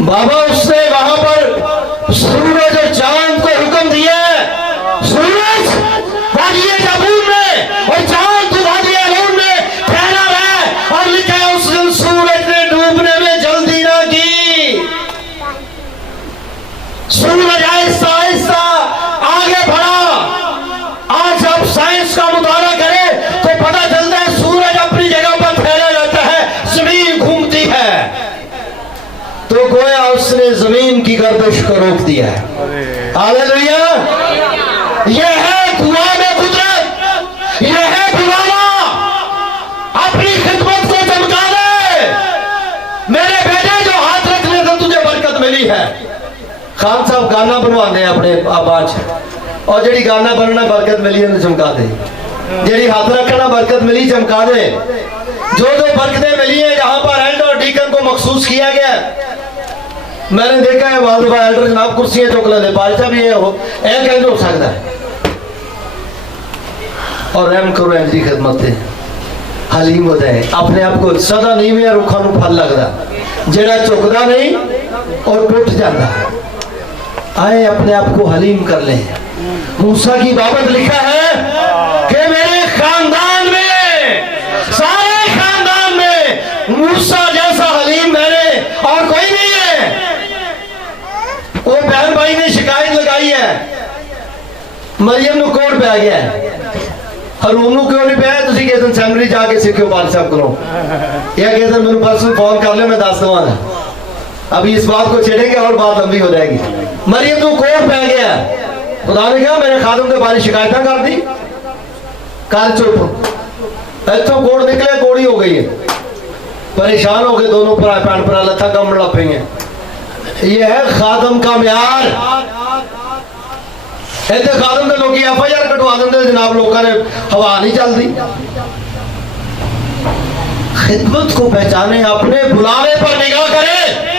बाबा। उसने वहां पर सूरज और चांद को हुक्म दिया, सूरज वादिये जबूर में और चांद वादिये नूर में ठहरा रहा, और लिखा उस दिन सूरज ने डूबने में जल्दी ना की। सूरज आहिस्ता आहिस्ता आगे बढ़ा। आज आप साइंस का मुताला करें तो पता चलता है सूरज अपनी जगह पर ठहरा रहता है, जमीन घूमती है। तो गोया उसने जमीन की गर्दिश को रोक दिया है। हालेलुया। यह है दुआ में कुदरत, यह है बुलावा। अपनी खिदमत को चमका दे मेरे बेटे, जो हाथ रखने से तुझे बरकत मिली है। खान साहब गाना बनवाते हैं अपने आवाज, और जेड़ी गाना बनना बरकत मिली है चमका दे, जेड़ी हाथ रखना बरकत मिली चमका दे। जो बरकतें मिली है जहां पर एल्डर और डीकन को मखसूस किया गया, मैंने देखा है वालदबा एल्डर जनाब कुर्सियां चुक लेते, बादशाह भी ये कैसे हो सकता है। और रहम करो एंजी खिदमत हलीम हो जाए, अपने आप को सदा नहीं में रुखा फल लगता, जेड़ा चुकता नहीं और टूट जाता। आए अपने आप को हलीम कर ले। मूसा की बाबत लिखा है कि मेरे खानदान में, सारे खानदान में मूसा जैसा हलीम मैंने और कोई नहीं है। वो बहन भाई ने शिकायत लगाई है, मरियम नु कोर्ट पे आ गया है, हरूनू क्यों नहीं पे? तुम किस दिन सैमरी जाके सीखो बाल साहब को, या किस दिन मेरे परसों फोन कर लो, मैं दस दूंगा। अभी इस बात को छेड़ेंगे और बात लंबी हो जाएगी। मरियम तू कोर्ट पे आ गया, खुदा ने कहा मेरे खादम के बारे शिकायत कर दी, कर चुप। इतों कोड़ निकले, कोड़ी हो गई है, परेशान हो गए दोनों भैन भरा, लत्था कम लग पे। ये है खादम का म्यार। इतने खादम के लोग FIR कटवा देंगे, जनाब लोगों ने हवा नहीं चलती। खिदमत को पहचाने, अपने बुलावे पर निगाह करें।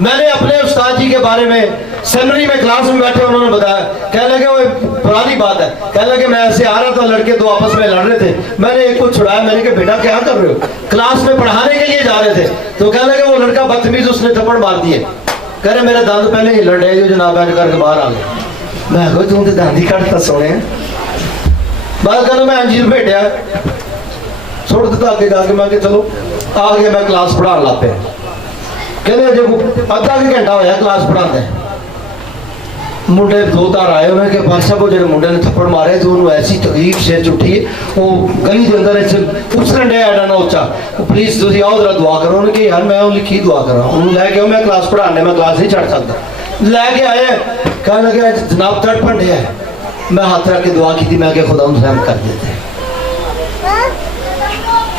मैंने अपने उस्ताद जी के बारे में सेमिनरी में क्लास में बैठे उन्होंने बताया, कहने लगे वो पुरानी बात है, कहने लगे मैं ऐसे आ रहा था, लड़के दो आपस में लड़ रहे थे, मैंने एक को छुड़ाया, मैंने कहा बेटा क्या कर रहे हो, क्लास में पढ़ाने के लिए जा रहे थे, तो कहने लगे वो लड़का बदतमीज, उसने थप्पड़ मार दिए, कह रहे मेरे दांत पहले ही लड़े जो जनाब बैठ करके बाहर आ गए। मैं कहा तू तो दांत ही कटता सोने बात कहना, मैं अंजीर भेटिया छोड़ दिता आगे जाके, मैं चलो आ गया, मैं क्लास पढ़ाने लग पे, कहते जो अद्धा भी घंटा होया क्लास पढ़ाते मुंडे दो तार आए उन्हें कि बादशाह को जो मुंडे ने थप्पड़ मारे तो उन्होंने ऐसी तकलीफ से उठी वो गली के अंदर उछलन डे आना उच्चा, प्लीज तुम आओ जरा दुआ करो, उन्होंने कहा यार मैं लिखी दुआ करा, उन्होंने लैके मैं क्लास पढ़ाने, मैं क्लास नहीं छड़ सकता, लैके आए कहने लगे जनाब तड़पन डे है, मैं हाथ रख के दुआ की थी, मैं क्या खुदा उन्हें रहम कर देते,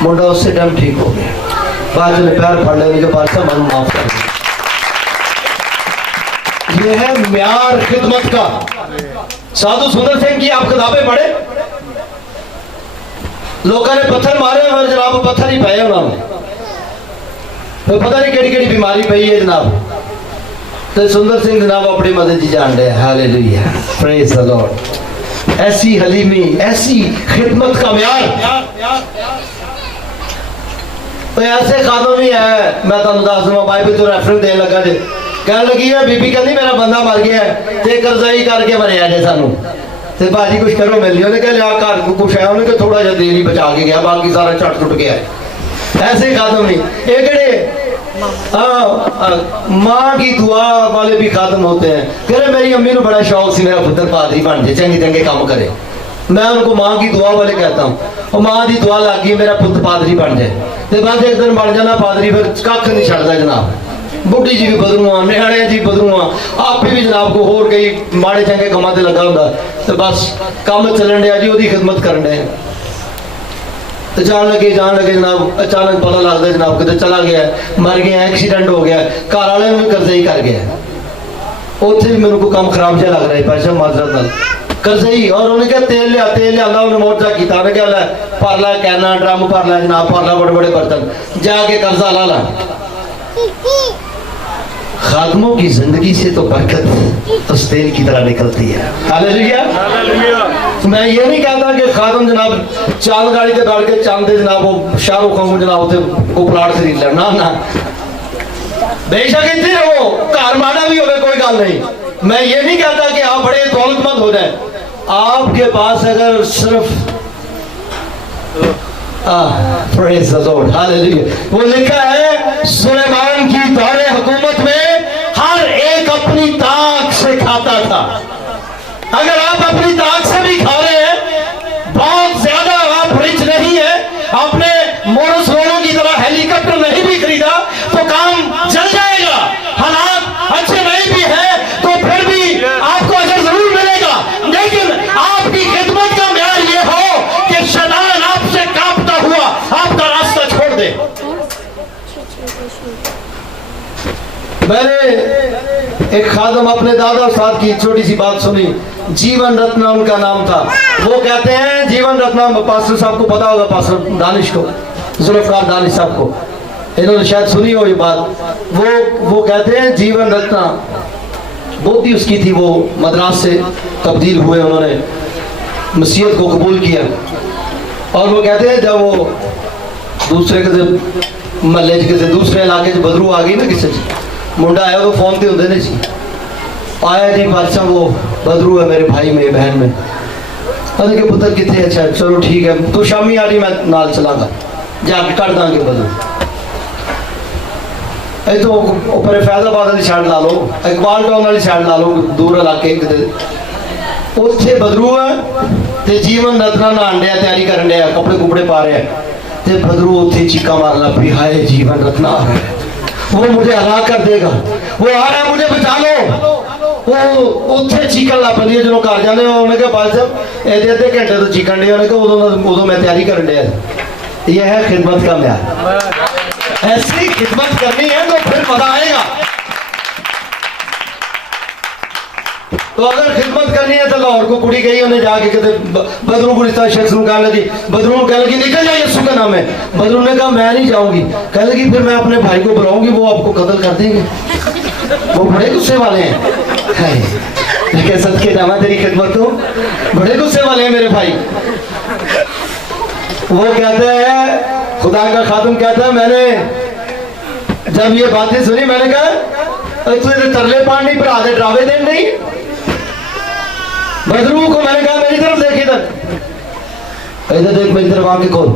मुंडा उससे टाइम ठीक हो गया, बाद में पैर फड़ लेने के बाद मन माफ कर दिया। ये है म्यार खिदमत का। साधु सुंदर सिंह की आप किताबें पढ़े, लोगों ने पत्थर मारे और जनाब पत्थर ही पाए उन्होंने, तो पता नहीं केड़ी केड़ी बीमारी पई है जनाब, तो सुंदर सिंह जनाब अपनी मदद जी जान रहे, हालेलुया, प्रेज द लॉर्ड। ऐसी हलीमी, ऐसी खिदमत का म्यार तो ऐसे खादम ही है। मैं तुम दस दूंगा भाई भी तो रेफरेंस देने लगा जे, कह लगी है बीबी कहती मेरा बंदा मर गया है ते करजाई करके मरिया जे सानू, ते भाजी कुछ करो मिल लिया, कह लिया घर को कुछ है, उन्हें थोड़ा जहा देर ही बचा के गया, बाकी सारा चट टुट गया है। ऐसे खादम नहीं ये केड़े माँ की दुआ वाले भी खादम होते हैं। कह रहे मेरी अम्मी को बड़ा शौक सी मेरा पुत्र पादरी बन जाए, चंगे चंगे काम करे, मैं उनको माँ की दुआ वाले कहता हूँ, और माँ की दुआ लग गई मेरा पुत्र पादरी बन जाए, तो बस एक दिन बन जाना पादरी, फिर कख नहीं छड़ता जनाब, बुढ़ी जी भी बदलूआ, नियाणे जी बदलूआ, आप भी जनाब को होर कई माड़े चंगे कामों से लगा होंगे, तो बस काम चलन दिया जी, उसकी खिदमत कर रहे हैं, तो जान लगे जनाब, अचानक पता लगता जनाब कितने चला गया, मर गया, एक्सीडेंट हो गया, घर वाले भी कर्जा ही कर गया, उत्थे भी मेरे को काम खराब जहा लग रहा है, पैसा माजरत नाल कर्जा ही, और उन्हें क्या तेल लिया उन्हें मोर्चा किया, उन्हें क्या भर ला कैना ड्रम भर ला जनाब, भर ला बड़े बड़े बर्तन, जाके कर्जा ला ला। खादमों की जिंदगी से तो बरकत उस तेल की तरह निकलती है, हालेलुया। मैं ये नहीं कहता कि खादम जनाब चांद गाड़ी के बैठ के चांदे जनाब वो शाहरुख खान जनाब को प्लाट खरीद लेना, ना बेशक इतने रहो, घर माना भी हो कोई गल नहीं, मैं ये नहीं कहता कि आप बड़े दौलतमंद हो जाए, आपके पास अगर सिर्फ प्रेज़ द लॉर्ड, हालेलुया, वो लिखा है सुलेमान की दौरे हुकूमत में हर एक अपनी ताक से खाता था। अगर आप अपनी ताक से भी खा रहे हैं, बहुत ज्यादा आप रिच नहीं है, आपने मोरस रोलों की तरह हेलीकॉप्टर नहीं भी खरीदा, तो काम चल जाएगा, हालात अच्छे नहीं भी है तो फिर भी आपको अजर जरूर मिलेगा, लेकिन आपकी खिदमत का म्यार ये हो कि शैतान आपसे कांपता हुआ आपका रास्ता छोड़ दे। मैंने एक खादम अपने दादा उस्ताद की छोटी सी बात सुनी, जीवन रत्न उनका नाम था, वो कहते हैं जीवन रत्न, पास्टर साहब को पता होगा, पास्टर दानिश को, जुल्फकार दानिश साहब को, इन्होंने शायद सुनी हो ये बात, वो कहते हैं जीवन रत्न बहुत ही उसकी थी, वो मद्रास से तब्दील हुए, उन्होंने मसीहत को कबूल किया, और वो कहते हैं जब वो दूसरे के महल्ले के दूसरे इलाके से बदरू आ गई ना, किसी मुंडा आया तो फोन पे होंगे नहीं सी, आया जी बादशाह वो बदरू है मेरे भाई मेरे बहन में, अरे के पुत्र कितने, अच्छा चलो ठीक है, तू शामी आ रही, मैं नाल चलागा, जाके कर देंगे बदरू, तो ऊपर फैजाबाद वाली साइड ला लो, इकबाल टाउन वाली साइड ला लो, दूर इलाके उत्थे बदरू है, ते जीवन रत्ना नहान दिया, तैयारी करन दिया, कपड़े कुपड़े पा रहे हैं, ते बदरू उत्थे चीका मारना भी, हाय जीवन रत्ना आ रहा है, वो मुझे हला कर देगा, वो आ रहा है मुझे बचा लो, वो उत्थे चीकन ला पी, जो घर जाने उन्हें कहा भाई साहब ये अद्धे घंटे तो चीकन दिया, उन्हें कहा उदो मैं तैयारी करन दिया। यह है खिदमत का म्यार, ऐसी खिदमत करनी है तो फिर मजा आएगा। तो अगर खिदमत करनी है तो लाहौर को कुड़ी गई उन्हें जाके कहते बदरू गुलिस्तान शख्स को कहने लगी, बदरू कहने लगी निकल जाए यीशु का नाम है। बदरू ने कहा मैं नहीं जाऊंगी। कहने लगी फिर मैं अपने भाई को बुलाऊंगी, वो आपको कत्ल कर देंगे। वो बड़े गुस्से वाले हैं। लेकिन सदके जावा तेरी खिदमत हो, बड़े गुस्से वाले हैं मेरे भाई। वो कहते हैं, खुदा का खातम कहता है, मैंने जब ये बातें सुनी मैंने कहा तुझे तरले पानी पर आधे ड्रावे देन नहीं। बदरू को मैंने कहा मेरी तरफ देख, इधर देख मेरी तरफ आके खोल।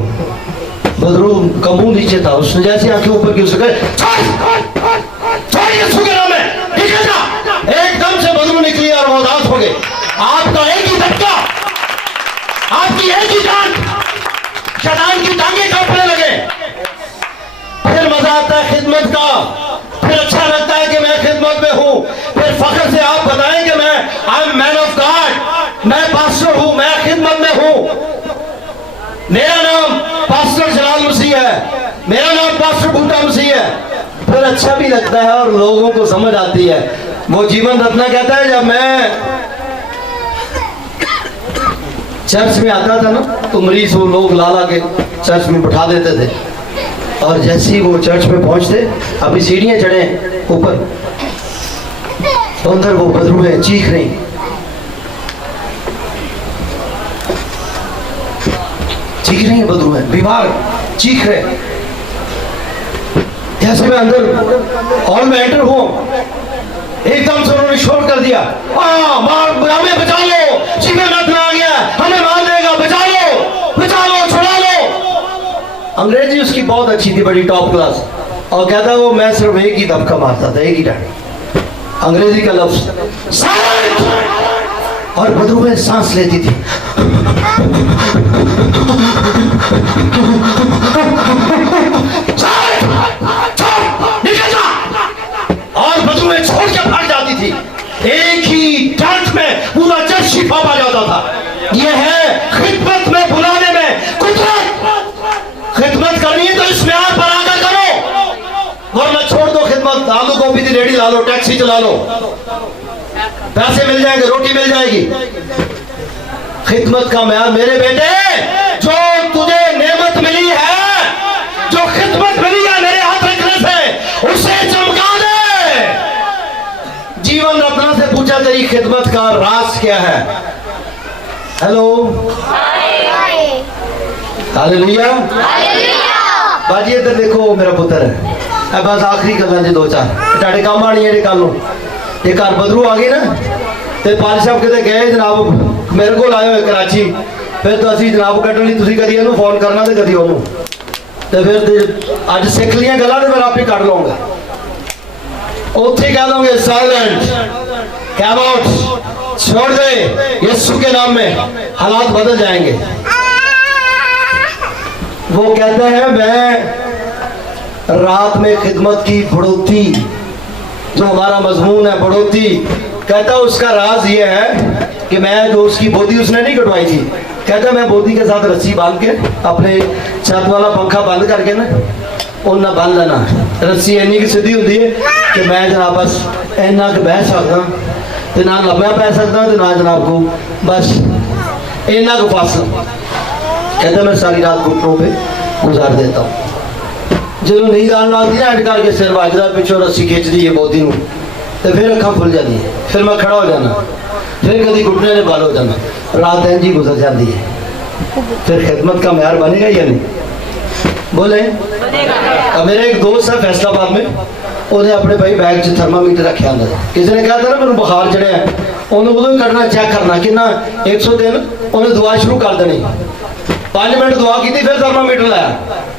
बदरू का मुंह नीचे था, उसने जैसे आंखें ऊपर की उसने एकदम से बदरू निकली और वो उदास हो गए। आपका एक ही धक्का, आपकी एक ही टांग, शैतान की टांगे कांपने लगे। फिर मजा आता है खिदमत का, फिर अच्छा लगता है कि मैं खिदमत में हूं। फिर फख्र से आप बताएं कि मैं I am man of God, मैं पास्टर हूं, मैं खिदमत में हूं। मेरा नाम पास्टर जलाल मसीह है, मेरा नाम पास्टर बूटा मसीह है। फिर अच्छा भी लगता है और लोगों को समझ आती है। वो जीवन रत्ना कहता है जब मैं चर्च में आता था ना तो मरीज वो लोग ला ला के चर्च में बैठा देते थे, और जैसे ही वो चर्च में पहुंचते, अभी सीढ़ियां चढ़े ऊपर, तो अंदर वो बदरू है चीख रही, चीख रही है बदरू है, बीमार चीख रहे। जैसे मैं अंदर और मैं एंटर हुआ, एकदम से उन्होंने शोर कर दिया, हमें बचा लो, जीवन रत्न आ गया, हमें मार देगा, बचा लो, छुड़ा लो। अंग्रेजी उसकी बहुत अच्छी थी, बड़ी टॉप क्लास। और कहता वो मैं सिर्फ एक ही धक्का मारता था, एक ही डांट, अंग्रेजी का लफ्ज साइलेंट। और बदरू में सांस लेती थी। और बदरू में छोड़ के भाग जाती थी। एक ही डांट में पूरा जग शिफा पा जाता था। यह है खिदमत में बुलाने में कुदरत। खिदमत करनी है तो इस म्यार पर आकर करो, वरना छोड़ दो खिदमत। आलू गोभी की रेडी ला लो, टैक्सी चला लो, पैसे मिल जाएंगे, रोटी मिल जाएगी। खिदमत का म्यार मेरे बेटे, जो तुझे नेमत मिली है, जो खिदमत मिली है मेरे हाथ रखने से, उसे चमका दे। जीवन रत्ना से पूछा तेरी खिदमत का राज क्या है? Hello, hallelujah. बाजी इधर देखो, मेरा पुत्र है। बस आखिरी गल्लां जी दो चार ਤੁਹਾਡੇ ਕੰਮ ਆਣੀਆਂ ਨੇ ਕੱਲ ਨੂੰ। ये घर बदरू आ गई ना, तो पाल साहब कहते गए जनाब मेरे को आए हुए कराची, फिर तो असी जनाब कट्टन ली, तुसीं कदी इहनूं फोन करना तो कदी ओनू, तो फिर अज सिख लिया गल्लां तो फिर आपे कट लूँगा। उत्थे कह दोगे साइलेंट, कैम आउट, छोड़ दे यीशु के नाम में, हालात बदल जाएंगे। वो कहता है मैं रात में खिदमत की बढ़ोतरी, जो हमारा मजमून है बढ़ोतरी, कहता उसका राज ये है कि मैं जो उसकी बोधी उसने नहीं कटवाई थी, कहता मैं बोधी के साथ रस्सी बांध के अपने छत वाला पंखा बंद करके ना उन्हें बंद लेना। रस्सी इन्नी की सीधी होती है कि मैं जनाब बस इन्ना क बह सकता, तो ना लम्बा पै सकता, तो ना जनाब को बस इन्ना को फासला। कहता मैं सारी रात घुटनों पे गुजार देता हूँ। जो नींद आने लगती ना, हट करके सिर बजदा, पिछों रस्सी खिंच दी है बोधी में, तो फिर अखा खुल जाती है, फिर मैं खड़ा हो जाना, फिर कभी घुटने ने बल हो जाना, रात इंज ही गुजर जाती है। फिर खिदमत का म्यार बनेगा या नहीं? बोले। अब मेरा एक दोस्त है फैसलाबाद में, उन्हें अपने भाई बैग च थर्मामीटर रखे आंदा, किसी ने कहा था ना मैंने बुखार चढ़िया, उन्हें उदों करना चेक करना कि ना 103, उन्हें दुआ शुरू कर देनी, 5 मिनट दुआ की, फिर थर्मामीटर लाया,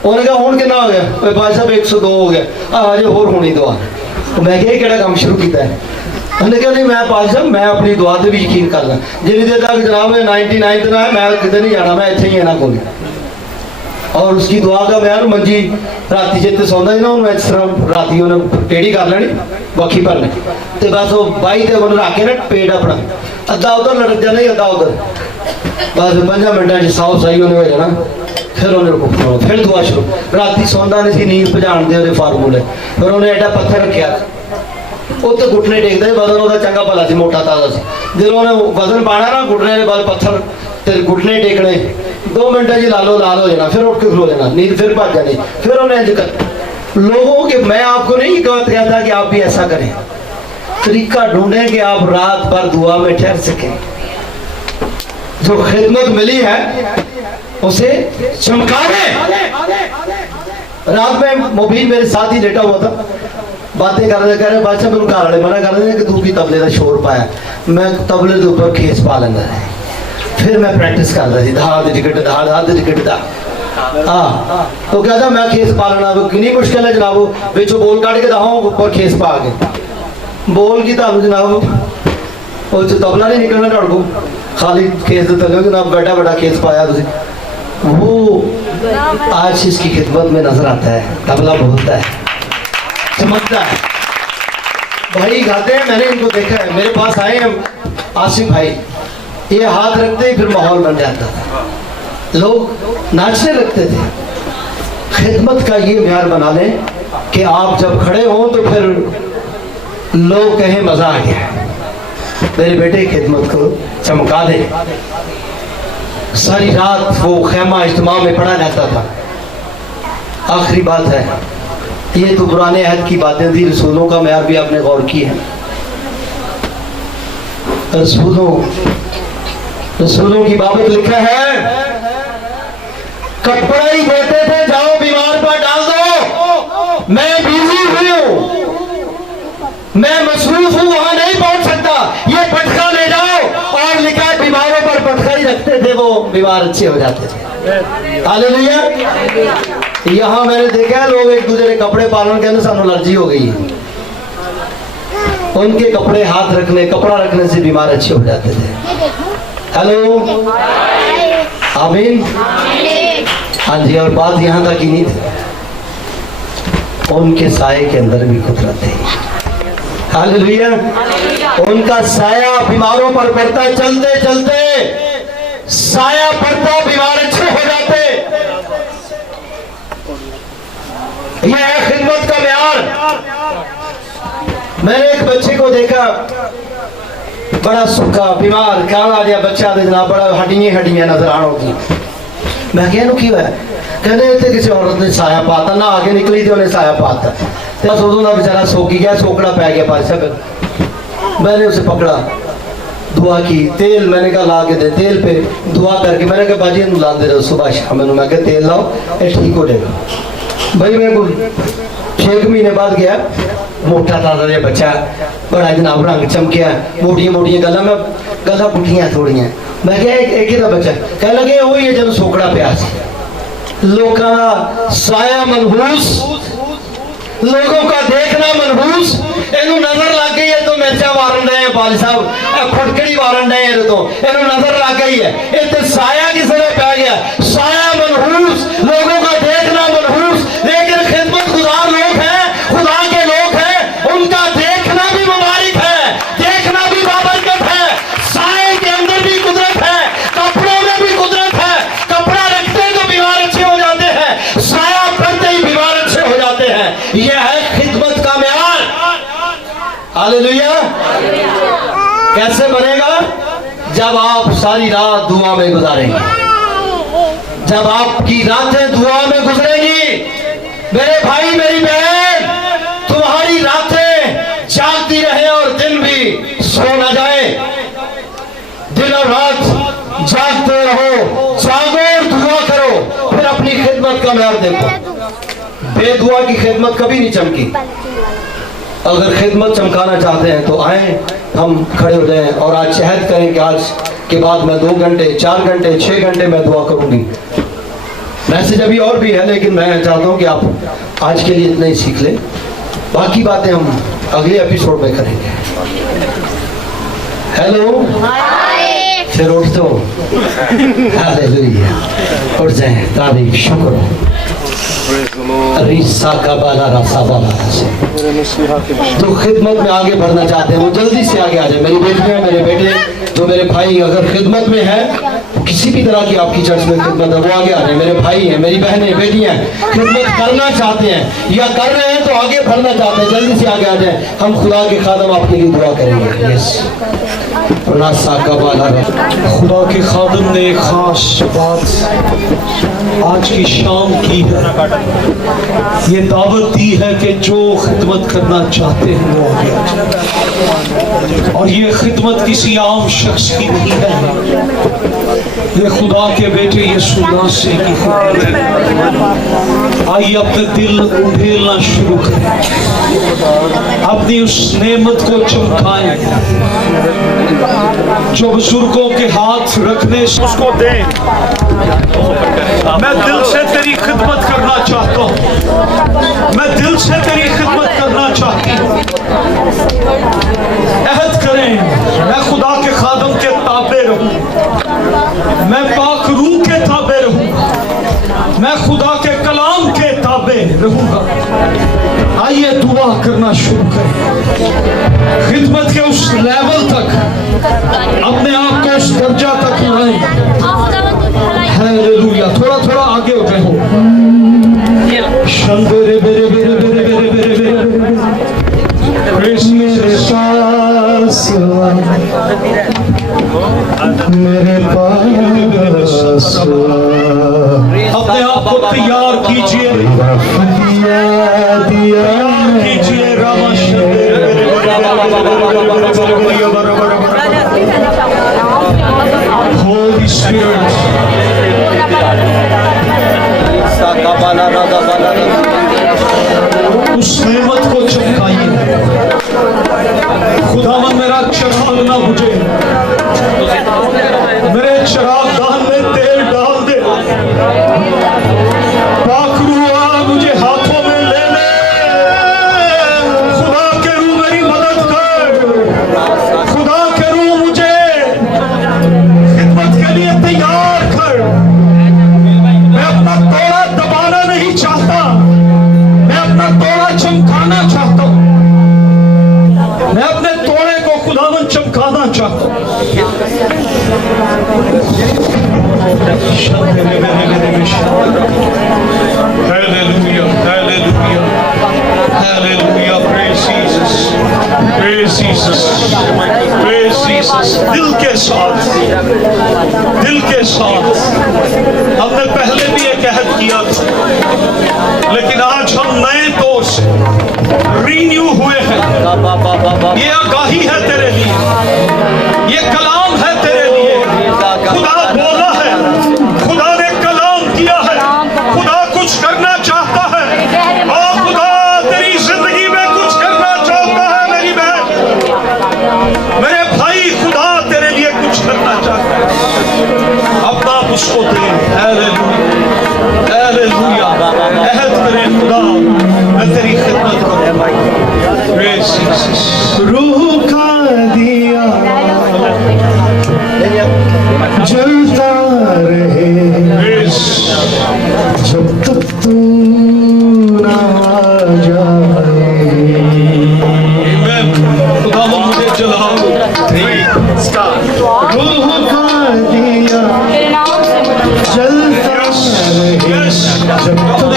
उन्हें कहा हूँ कितना हो गया? भाई साहब 102 हो गया, अजे होर होनी दुआ। तो मैं क्या केड़ा काम शुरू किया है? उन्हें कहा नहीं मैं पाल साहब मैं अपनी दुआ से भी यकीन करना, जिन्नी देर तक जनाब 99 ना है मैं कितने नहीं जाना, मैं इतने ही है ना कोई। और उसकी दुआ का म्यार मंजी राती जितने सौंदा ना उन्होंने इस तरह राती उन्हें टेढ़ी कर लेनी, बखी भरनी, तो बस वो बाई तो उन्हें रख के ना पेट अपना अद्धा उधर लटक जाना ही अद्धा उधर, बस 5 मिनट साफ सही होने हो जाना, फिर उन्हें फिर दुआ शुरू। राती सौंदा नहीं सी, नींद भजाण दे फार्मूले, फिर उन्हें एडा पत्थर रखा उत्ते घुटने टेकते वजन ਉਹਦਾ चंगा भला सी मोटा ताजा सी ਜਦੋਂ ਉਹਨੇ वजन पाना ना घुटने के बाद पत्थर ते घुटने टेकने 2 मिनट जी लालो लाल हो जाना फिर उठ के खलो जाना नींद फिर भज जानी फिर उन्हें इंज कर लोगों के मैं आपको नहीं कहता कि आप भी ऐसा करें तरीका ढूंढें कि आप रात भर दुआ में ठहर सकें जो खिदमत मिली है उसे चमका दें। रात में मुबीन मेरे साथ ही लेटा हुआ था बातें कर रहे कह रहे बादशाह मेरे घर वाले मना कर रहे हैं कि तू भी तबले का शोर पाया मैं तबले के ऊपर खेस पा लेंदा है फिर मैं प्रैक्टिस कर रही थी धाड़ दी टिकट धाड़ दी टिकट दा हाँ तो कहता मैं खेस पा लेना कितनी मुश्किल है जनाब बिचो बोल काट के दहाओ ऊपर खेस पा के बोल की तुम जनाब वो तबला नहीं निकलना तुहाडे को खाली खेस दे तक जनाब बड़ा बड़ा खेस पाया तुसीं वो आज इसकी खिदमत में नजर आता है तबला बोलता है चमकता है भाई गाते हैं मैंने इनको देखा है मेरे पास आए हैं आसिफ भाई ये हाथ रखते ही फिर माहौल बन जाता था लोग नाचने लगते थे खिदमत का ये म्यार बना लें कि आप जब खड़े हों तो फिर लोग कहें मजा आ गया मेरे बेटे खिदमत को चमका दे सारी रात वो खेमा इज्तिमा में पड़ा रहता था। आखिरी बात है ये तो पुराने अहद की बातें थी रसूलों का म्यार भी आपने गौर की है रसूलों की बाबत लिखा है कपड़ा ही देते थे जाओ बीमार पर डाल दो मैं बिजी हुई हूं मैं मसरूफ हूं वहां नहीं पहुंच सकता ये पटका ले जाओ और लिखा है बीमारों पर पटका ही रखते थे वो बीमार अच्छे हो जाते थे। हालेलुया। यहाँ मैंने देखा है लोग एक दूसरे कपड़े पालन के अंदर सानू एलर्जी हो गई है उनके कपड़े हाथ रखने कपड़ा रखने से बीमार अच्छे हो जाते थे। हेलो आमीन। हाँ जी और बात यहाँ तक ही नहीं थी उनके साये के अंदर भी कुदरत है। हालेलुया। उनका साया बीमारों पर पड़ता चलते चलते साया पड़ता बीमार अच्छे हो जाते। यह है खिदमत का म्यार। मैंने एक बच्चे को देखा बड़ा सूखा बीमार काला जिहा बच्चा जनाब बड़ा हड्डियां हड्डियां नजर आन होगी मैं क्या की है कहते इतने किसी औरत ने साया पाता ना आगे निकली थी उन्हें साया पाता उदों का बेचारा सोकी गया सोकड़ा पै गया पासा पर मैंने उसे पकड़ा दुआ की तेल मैंने कहा ला के दे तेल पे दुआ करके मैंने कहा बाजी इन ला दे रहे सुबह शाम मैं क्या तेल लाओ ये ठीक हो जाएगा भाई मेरे को 6 महीने बाद गया मोटा ताजा जिहा बच्चा बड़ा जनाब रंग चमकिया मोटिया मोटिया गल्लां पुठियां थोड़ियां मैं क्या एक बच्चा कह लगे वही है जब सोकड़ा पिया लोगों का साया मनहूस लोगों का देखना मनहूस इनू नजर लग गई है तो मिर्चा मारन रहे हैं बाली साहब फटकड़ी मारन रहे हैं तो इनू नजर लग गई है इतने साया किसी ने पै गया साया मनहूस लोगों का देखना मनहूस लेकिन खिदमत गुजार लोग हैं खुदा के लोग हैं उनका देखना भी मुबारक है देखना भी बाबरकत है साए के अंदर भी कुदरत है कपड़ों में भी कुदरत है कपड़ा रखते तो बीमार अच्छे हो जाते हैं साया पड़ते ही बीमार अच्छे हो जाते हैं यह है खिदमत का म्यार। हालेलुया। कैसे बनेगा जब आप सारी रात दुआ में गुजारेंगे जब आपकी रातें दुआ में गुजरेंगी मेरे भाई मेरी बहन तुम्हारी रातें जागती रहे और दिन भी सो न जाए दिन और रात जागते रहो जागो और दुआ करो फिर अपनी खिदमत का म्यार देखो बेदुआ की खिदमत कभी नहीं चमकी। अगर खिदमत चमकाना चाहते हैं तो आए हम खड़े हो जाएं और आज शहद करें कि आज के बाद मैं 2 घंटे 4 घंटे 6 घंटे मैं दुआ करूंगी। मैसेज अभी और भी है लेकिन मैं चाहता हूं कि आप आज के लिए इतना ही सीख लें बाकी बातें हम अगले एपिसोड में करेंगे। हेलो फिर उठ दो हालेलुया उठ जाएं तारीफ शुक्र तो खिदमत में आगे बढ़ना चाहते हैं वो जल्दी से आगे आ जाए। मेरी बेटियां मेरे बेटे जो मेरे भाई अगर खिदमत में है किसी भी तरह की आपकी चर्च में खिदमत है वो आगे आ जाए। मेरे भाई हैं मेरी बहनें बेटियां खिदमत करना चाहते हैं या कर रहे हैं हैं तो आगे बढ़ना चाहते हैं, जल्दी से आगे आ जाए, हम खुदा के खादम आपके लिए दुआ करेंगे। यस खुदा के खादम ने एक खास बात आज की शाम की है, ये दावत दी है कि जो खिदमत करना चाहते हैं वो आगे आ जाए। और ये खिदमत किसी आम शख्स की नहीं है, ये खुदा के बेटे यीशु मसीह की खिदमत है। आइए अपने दिल उंडेलना शुरू करें, अपनी उस नेमत को चमकाएं जो बुजुर्गों के हाथ रखने से उसको दें। मैं दिल से तेरी खिदमत करना चाहता हूँ, मैं दिल से तेरी खिदमत करना चाहती हूँ। अहद करें, मैं खुदा के खादम के ताबे रहूं, मैं पाक रूह के ताबे रहूं, मैं खुदा के कलाम के ताबे रहूंगा। आइए दुआ करना शुरू करें, खिदमत के उस लेवल तक अपने आप को उस दर्जा तक लाएं। हालेलुया। थोड़ा थोड़ा आगे उठे हो। शंबेरे बेरे बेरे बेरे बेरे बेरे बेरे मेरे पास मेरे पास अपने आप को तैयार कीजिए, तैयार कीजिए। रामा Holy Spirit, उस नेमत को चमकाइए। खुदावन मेरा चिराग ना बुझे, मेरे चिराग दान में तेल डाल दे। पाक रूह मुझे हाथों में ले ले, खुदा के रूह मेरी मदद कर, खुदा के रूह मुझे खिदमत के लिए तैयार कर। मैं अपना तोड़ा दबाना नहीं चाहता, मैं अपना तोड़ा चमकाना चाहता हूँ, मैं अपने तोड़े को खुदावन चमकाना चाहता हूँ। Hallelujah, hallelujah, hallelujah. Praise Jesus, praise Jesus, praise Jesus. दिल के साथ, दिल के साथ। हमने पहले भी एक अहद किया था, लेकिन आज हम नए तौर से रीन्यू हुए हैं। ये आगाही है तेरे लिए, ये कलाम है तेरे लिए। खुदा बोला है, खुदा ने कलाम किया है, खुदा कुछ करना चाहता है। और खुदा तेरी जिंदगी में कुछ करना चाहता है मेरी बहन, मेरे भाई। खुदा तेरे लिए कुछ करना चाहता है, अपना उसको दे। Hallelujah, hallelujah. अहद करें खुदा, मैं तेरी खिदमत करूं। रूह का दिया जलता रहे जब तक तू ना जाए। खुदा मुझे जलाओ। रूह का दिया जलता रहे जब तक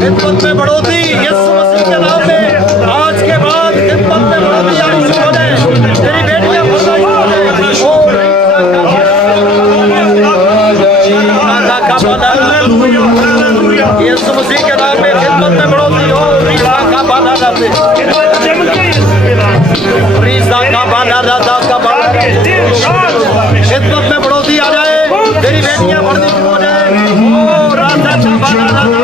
खिदमत में बढ़ोतरी यीशु मसीह के नाम में। आज के बाद खिदमत में बढ़ोतरी आनी शुरू हो जाए। तेरी बेटियां फसाई हो जाए। यीशु मसीह के नाम में खिदमत में बढ़ोतरी हो। रीसा का बाना दाते, रीसा का बाना दादा का बाना, खिदमत में बढ़ोतरी आ जाए। तेरी बेटियां बढ़नी शुरू हो जाए। ओ राजा का बाना दादा,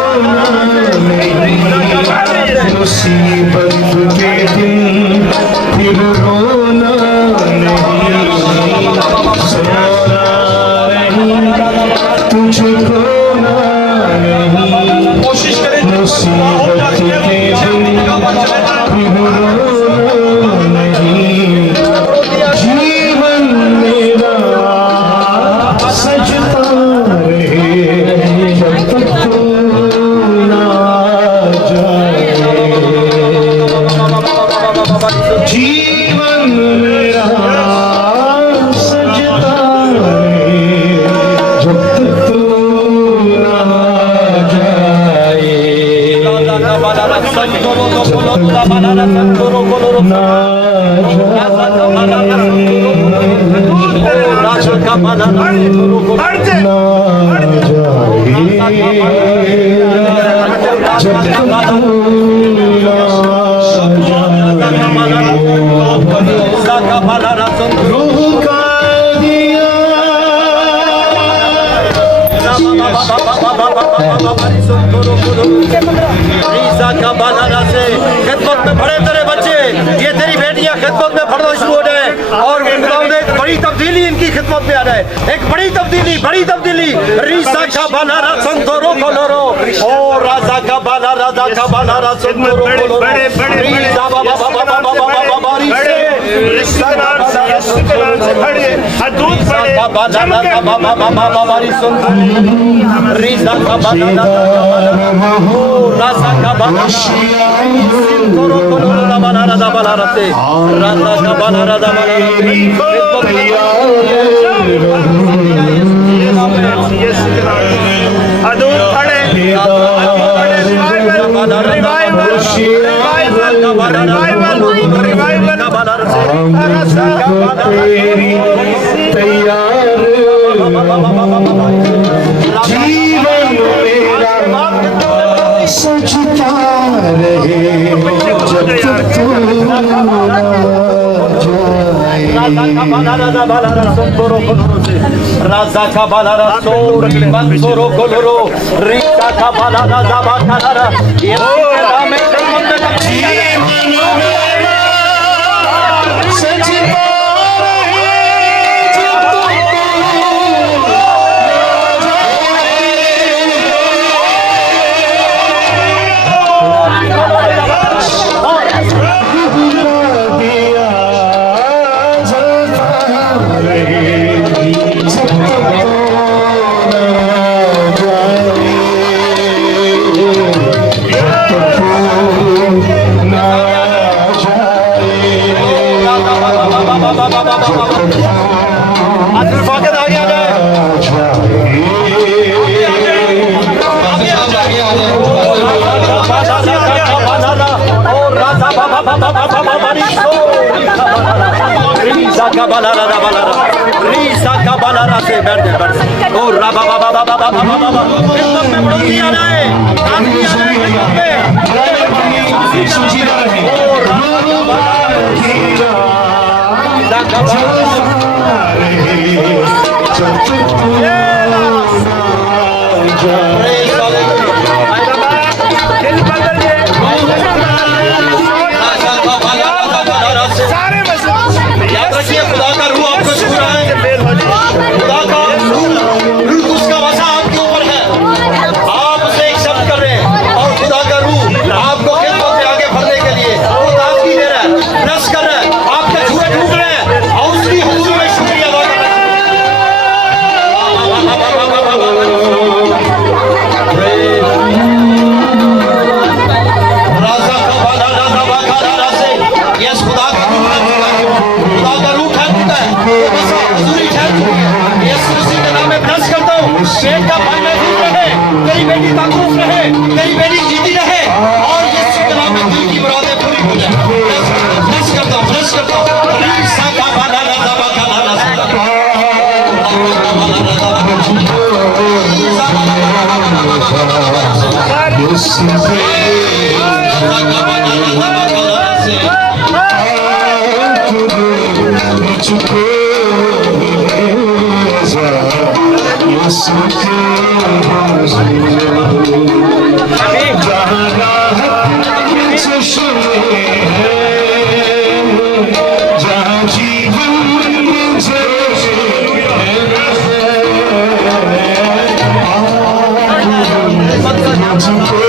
मुसीबत मुझको ना नहीं कोशिश करें मुसीबत के दिन रोना नहीं जीवन मेरा सजता रहे जब तक तू ना जाए जीवन मेरा सजता रहे जब तक तू ना जाए रूह का दिया खिदमत में बड़े तेरे बच्चे, ये तेरी बेटियां खिदमत में पढ़ना शुरू हो जाए और एक बड़ी तब्दीली इनकी खिदमत में आ जाए, एक बड़ी तब्दीली रीसा का बनारा संतोरो कोलोरो ओ राजा का बनारा संतोरो कोलोरो रीसा बाबा तैयार जीवन मेरा सजता रहे जब तक तू ना जाए राजा का बालारा सोरी मंसोरो कोलोरो रीसा का बालारा जाबा कालारा ये नाम है से बैठ और राबा बाबा बाबा बाबा बाबा खिदमत में बढ़ोतरी आ जाए, काम किया जाए खिदमत में याद रखिए खुदा का रूह आपको छू रहा है, खुदा का रूह उसका वसा आपके ऊपर है, आप उसे एक्सेप्ट कर रहे हैं और खुदा का रूह आपको खिदमत में आगे बढ़ने के लिए ताजगी दे रहा है, रस कर रहा है, आपके छुए ढूंढ रहे हैं और उसकी हुजूर में शुक्रिया अदा कर रहे हैं। राजा का बाला राजा बाका राजा से यस खुदा का रूह है, खुदा का रूह ठहर चुका है, बस हुजूरी ठहर चुकी है। यीशु मसीह के नाम में ब्लेस करता हूँ, पेट का फल महफूज रहे, तेरी बेटी तंदुरुस्त रहे, तेरी बेटी जीती रहे और यीशु के नाम में दिल की मुरादें पूरी हो जाए। ब्लेस करता हूँ रीसा का बाला राजा बाका राजा से जहाँ जीवन आज के